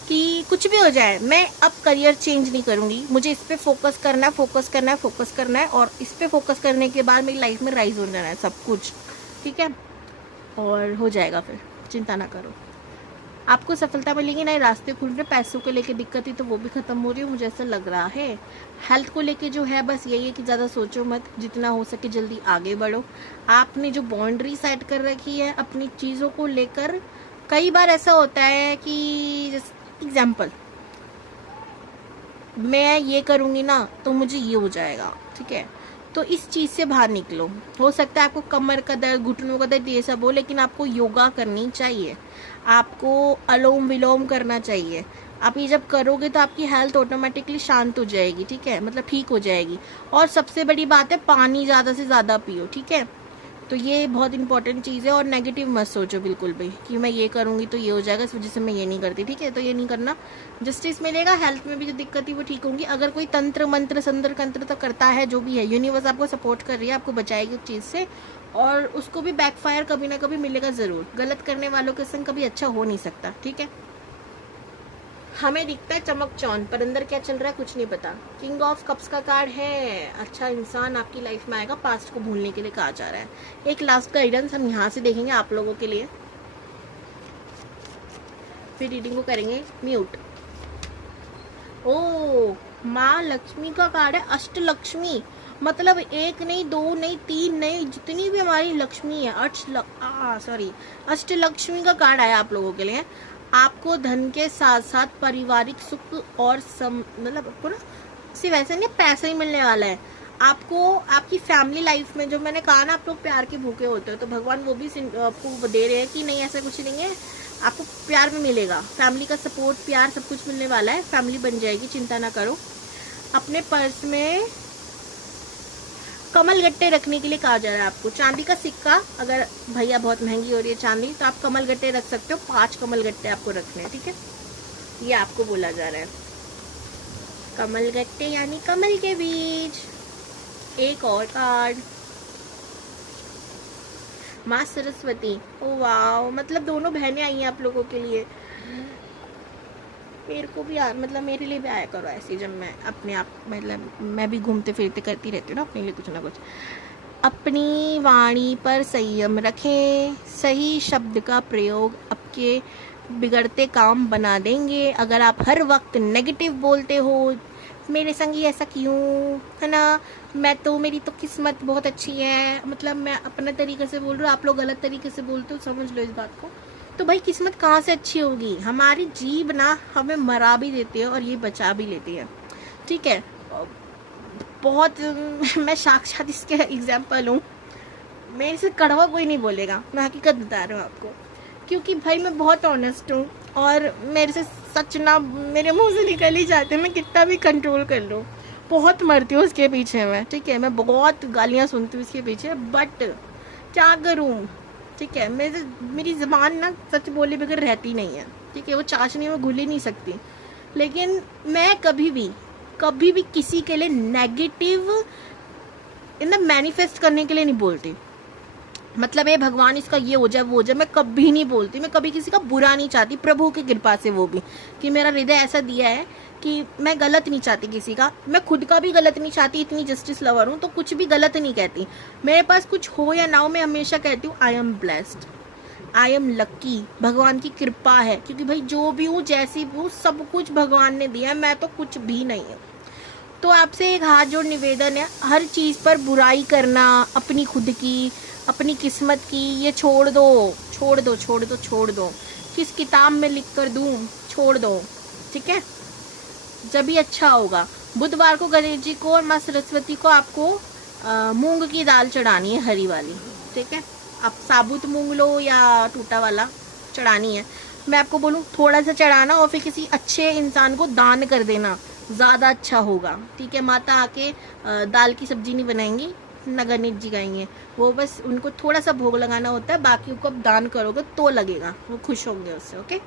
कि कुछ भी हो जाए मैं अब करियर चेंज नहीं करूँगी, मुझे इस पर फोकस करना है, फोकस करना है, फोकस करना है, और इस पर फोकस करने के बाद मेरी लाइफ में राइज हो जाना है सब कुछ, ठीक है। और हो जाएगा, फिर चिंता ना करो, आपको सफलता मिलेगी, नए रास्ते खुल रहे। पैसों को लेके दिक्कत थी तो वो भी ख़त्म हो रही है, मुझे ऐसा लग रहा है। हेल्थ को लेके जो है, बस यही है कि ज़्यादा सोचो मत, जितना हो सके जल्दी आगे बढ़ो। आपने जो बाउंड्री सेट कर रखी है अपनी चीज़ों को लेकर, कई बार ऐसा होता है कि जैसे एग्जाम्पल, मैं ये करूँगी ना तो मुझे ये हो जाएगा, ठीक है। तो इस चीज़ से बाहर निकलो। हो सकता है आपको कमर का दर्द, घुटनों का दर्द, ये सब हो, लेकिन आपको योगा करनी चाहिए, आपको अनुलोम विलोम करना चाहिए। आप ये जब करोगे तो आपकी हेल्थ ऑटोमेटिकली शांत हो जाएगी, ठीक है, मतलब ठीक हो जाएगी। और सबसे बड़ी बात है, पानी ज़्यादा से ज़्यादा पियो, ठीक है। तो ये बहुत इंपॉर्टेंट चीज़ है। और नेगेटिव मत सोचो बिल्कुल भी कि मैं ये करूँगी तो ये हो जाएगा, इस वजह से मैं ये नहीं करती, ठीक है। तो ये नहीं करना, जस्टिस मिलेगा, हेल्थ में भी जो दिक्कत थी वो ठीक होंगी। अगर कोई तंत्र मंत्र संतर कंत्र तो करता है, जो भी है, यूनिवर्स आपको सपोर्ट कर रही है, आपको बचाएगी उस चीज़ से, और उसको भी बैकफायर कभी ना कभी मिलेगा ज़रूर। गलत करने वालों के संग कभी अच्छा हो नहीं सकता, ठीक है। हमें दिखता है चमक चौंध, पर अंदर क्या चल रहा है कुछ नहीं पता। किंग ऑफ कप्स का कार्ड है, अच्छा इंसान आपकी लाइफ में आएगा, पास्ट को भूलने के लिए कहा जा रहा है। एक लास्ट गाइडेंस हम यहाँ से देखेंगे आप लोगों के लिए, फिर रीडिंग को करेंगे म्यूट। ओ, माँ लक्ष्मी का कार्ड है, अष्ट लक्ष्मी, मतलब 1 नहीं 2 नहीं 3 नहीं, जितनी भी हमारी लक्ष्मी है, अष्ट लक्ष्मी का कार्ड आया आप लोगों के लिए। आपको धन के साथ साथ पारिवारिक सुख और मतलब आपको ना सिर्फ ऐसे नहीं पैसा ही मिलने वाला है, आपको आपकी फैमिली लाइफ में, जो मैंने कहा ना आप लोग प्यार के भूखे होते हो, तो भगवान वो भी आपको दे रहे हैं कि नहीं ऐसा कुछ नहीं है, आपको प्यार भी मिलेगा, फैमिली का सपोर्ट, प्यार, सब कुछ मिलने वाला है, फैमिली बन जाएगी, चिंता ना करो। अपने पर्स में कमल गट्टे रखने के लिए कहा जा रहा है आपको। चांदी का सिक्का, अगर भैया बहुत महंगी हो रही है चांदी, तो आप कमल गट्टे रख सकते हो, 5 कमल गट्टे आपको रखने हैं, ठीक है, ये आपको बोला जा रहा है। कमल गट्टे यानी कमल के बीज। एक और कार्ड, माँ सरस्वती, ओ वाओ, मतलब दोनों बहनें आई हैं आप लोगों के लिए। मेरे को भी मतलब मेरे लिए भी आया करो ऐसी, जब मैं अपने आप, मतलब मैं भी घूमते फिरते करती रहती हूँ ना अपने लिए कुछ ना कुछ। अपनी वाणी पर संयम रखें, सही शब्द का प्रयोग आपके बिगड़ते काम बना देंगे। अगर आप हर वक्त नेगेटिव बोलते हो, मेरे संग ही ऐसा क्यों, है ना, मैं तो, मेरी तो किस्मत बहुत अच्छी है, मतलब मैं अपने तरीके से बोल रहा हूँ, आप लोग गलत तरीके से बोलते हो, समझ लो इस बात को। तो भाई किस्मत कहाँ से अच्छी होगी, हमारी जीभ ना हमें मरा भी देती है और ये बचा भी लेती है, ठीक है। बहुत मैं साक्षात इसके एग्जाम्पल हूँ, मेरे से कड़वा कोई नहीं बोलेगा, मैं हकीकत बता रहा हूँ आपको, क्योंकि भाई मैं बहुत ऑनेस्ट हूँ, और मेरे से सच ना मेरे मुंह से निकल ही जाते हैं, मैं कितना भी कंट्रोल कर लूँ, बहुत मरती हूँ उसके पीछे मैं, ठीक है, मैं बहुत गालियाँ सुनती हूँ इसके पीछे, बट क्या करूँ, ठीक है, मेरी ज़बान ना सच बोले बगैर रहती नहीं है, ठीक है, वो चाशनी में घुल ही नहीं सकती। लेकिन मैं कभी भी किसी के लिए नेगेटिव मैनिफेस्ट करने के लिए नहीं बोलती, मतलब ये भगवान इसका ये हो जाए वो हो जाए, मैं कभी नहीं बोलती, मैं कभी किसी का बुरा नहीं चाहती, प्रभु की कृपा से, वो भी कि मेरा हृदय ऐसा दिया है कि मैं गलत नहीं चाहती किसी का, मैं खुद का भी गलत नहीं चाहती, इतनी जस्टिस लवर हूँ, तो कुछ भी गलत नहीं कहती। मेरे पास कुछ हो या ना हो, मैं हमेशा कहती हूँ I am blessed, I am lucky, भगवान की कृपा है, क्योंकि भाई जो भी हूँ, जैसी भी हूँ, सब कुछ भगवान ने दिया है, मैं तो कुछ भी नहीं हूँ। तो आपसे एक हाथ जोड़ निवेदन है, हर चीज़ पर बुराई करना, अपनी खुद की, अपनी किस्मत की, ये छोड़ दो, छोड़ दो, छोड़ दो, छोड़ दो। किस किताब में लिख कर दूँ, छोड़ दो, ठीक है, जब भी अच्छा होगा। बुधवार को गणेश जी को और माँ सरस्वती को आपको मूंग की दाल चढ़ानी है, हरी वाली, ठीक है। आप साबुत मूंग लो या टूटा वाला, चढ़ानी है। मैं आपको बोलूँ थोड़ा सा चढ़ाना और फिर किसी अच्छे इंसान को दान कर देना, ज़्यादा अच्छा होगा, ठीक है। माता आके दाल की सब्जी नहीं बनाएंगी, नगरनीत जी गाएंगे, वो बस उनको थोड़ा सा भोग लगाना होता है, बाकी को अब दान करोगे तो लगेगा, वो खुश होंगे उससे, ओके।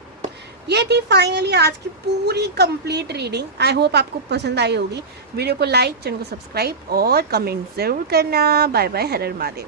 ये थी फाइनली आज की पूरी कंप्लीट रीडिंग। आई होप आपको पसंद आई होगी। वीडियो को लाइक, चैनल को सब्सक्राइब और कमेंट जरूर करना। बाय बाय, हर हर महादेव।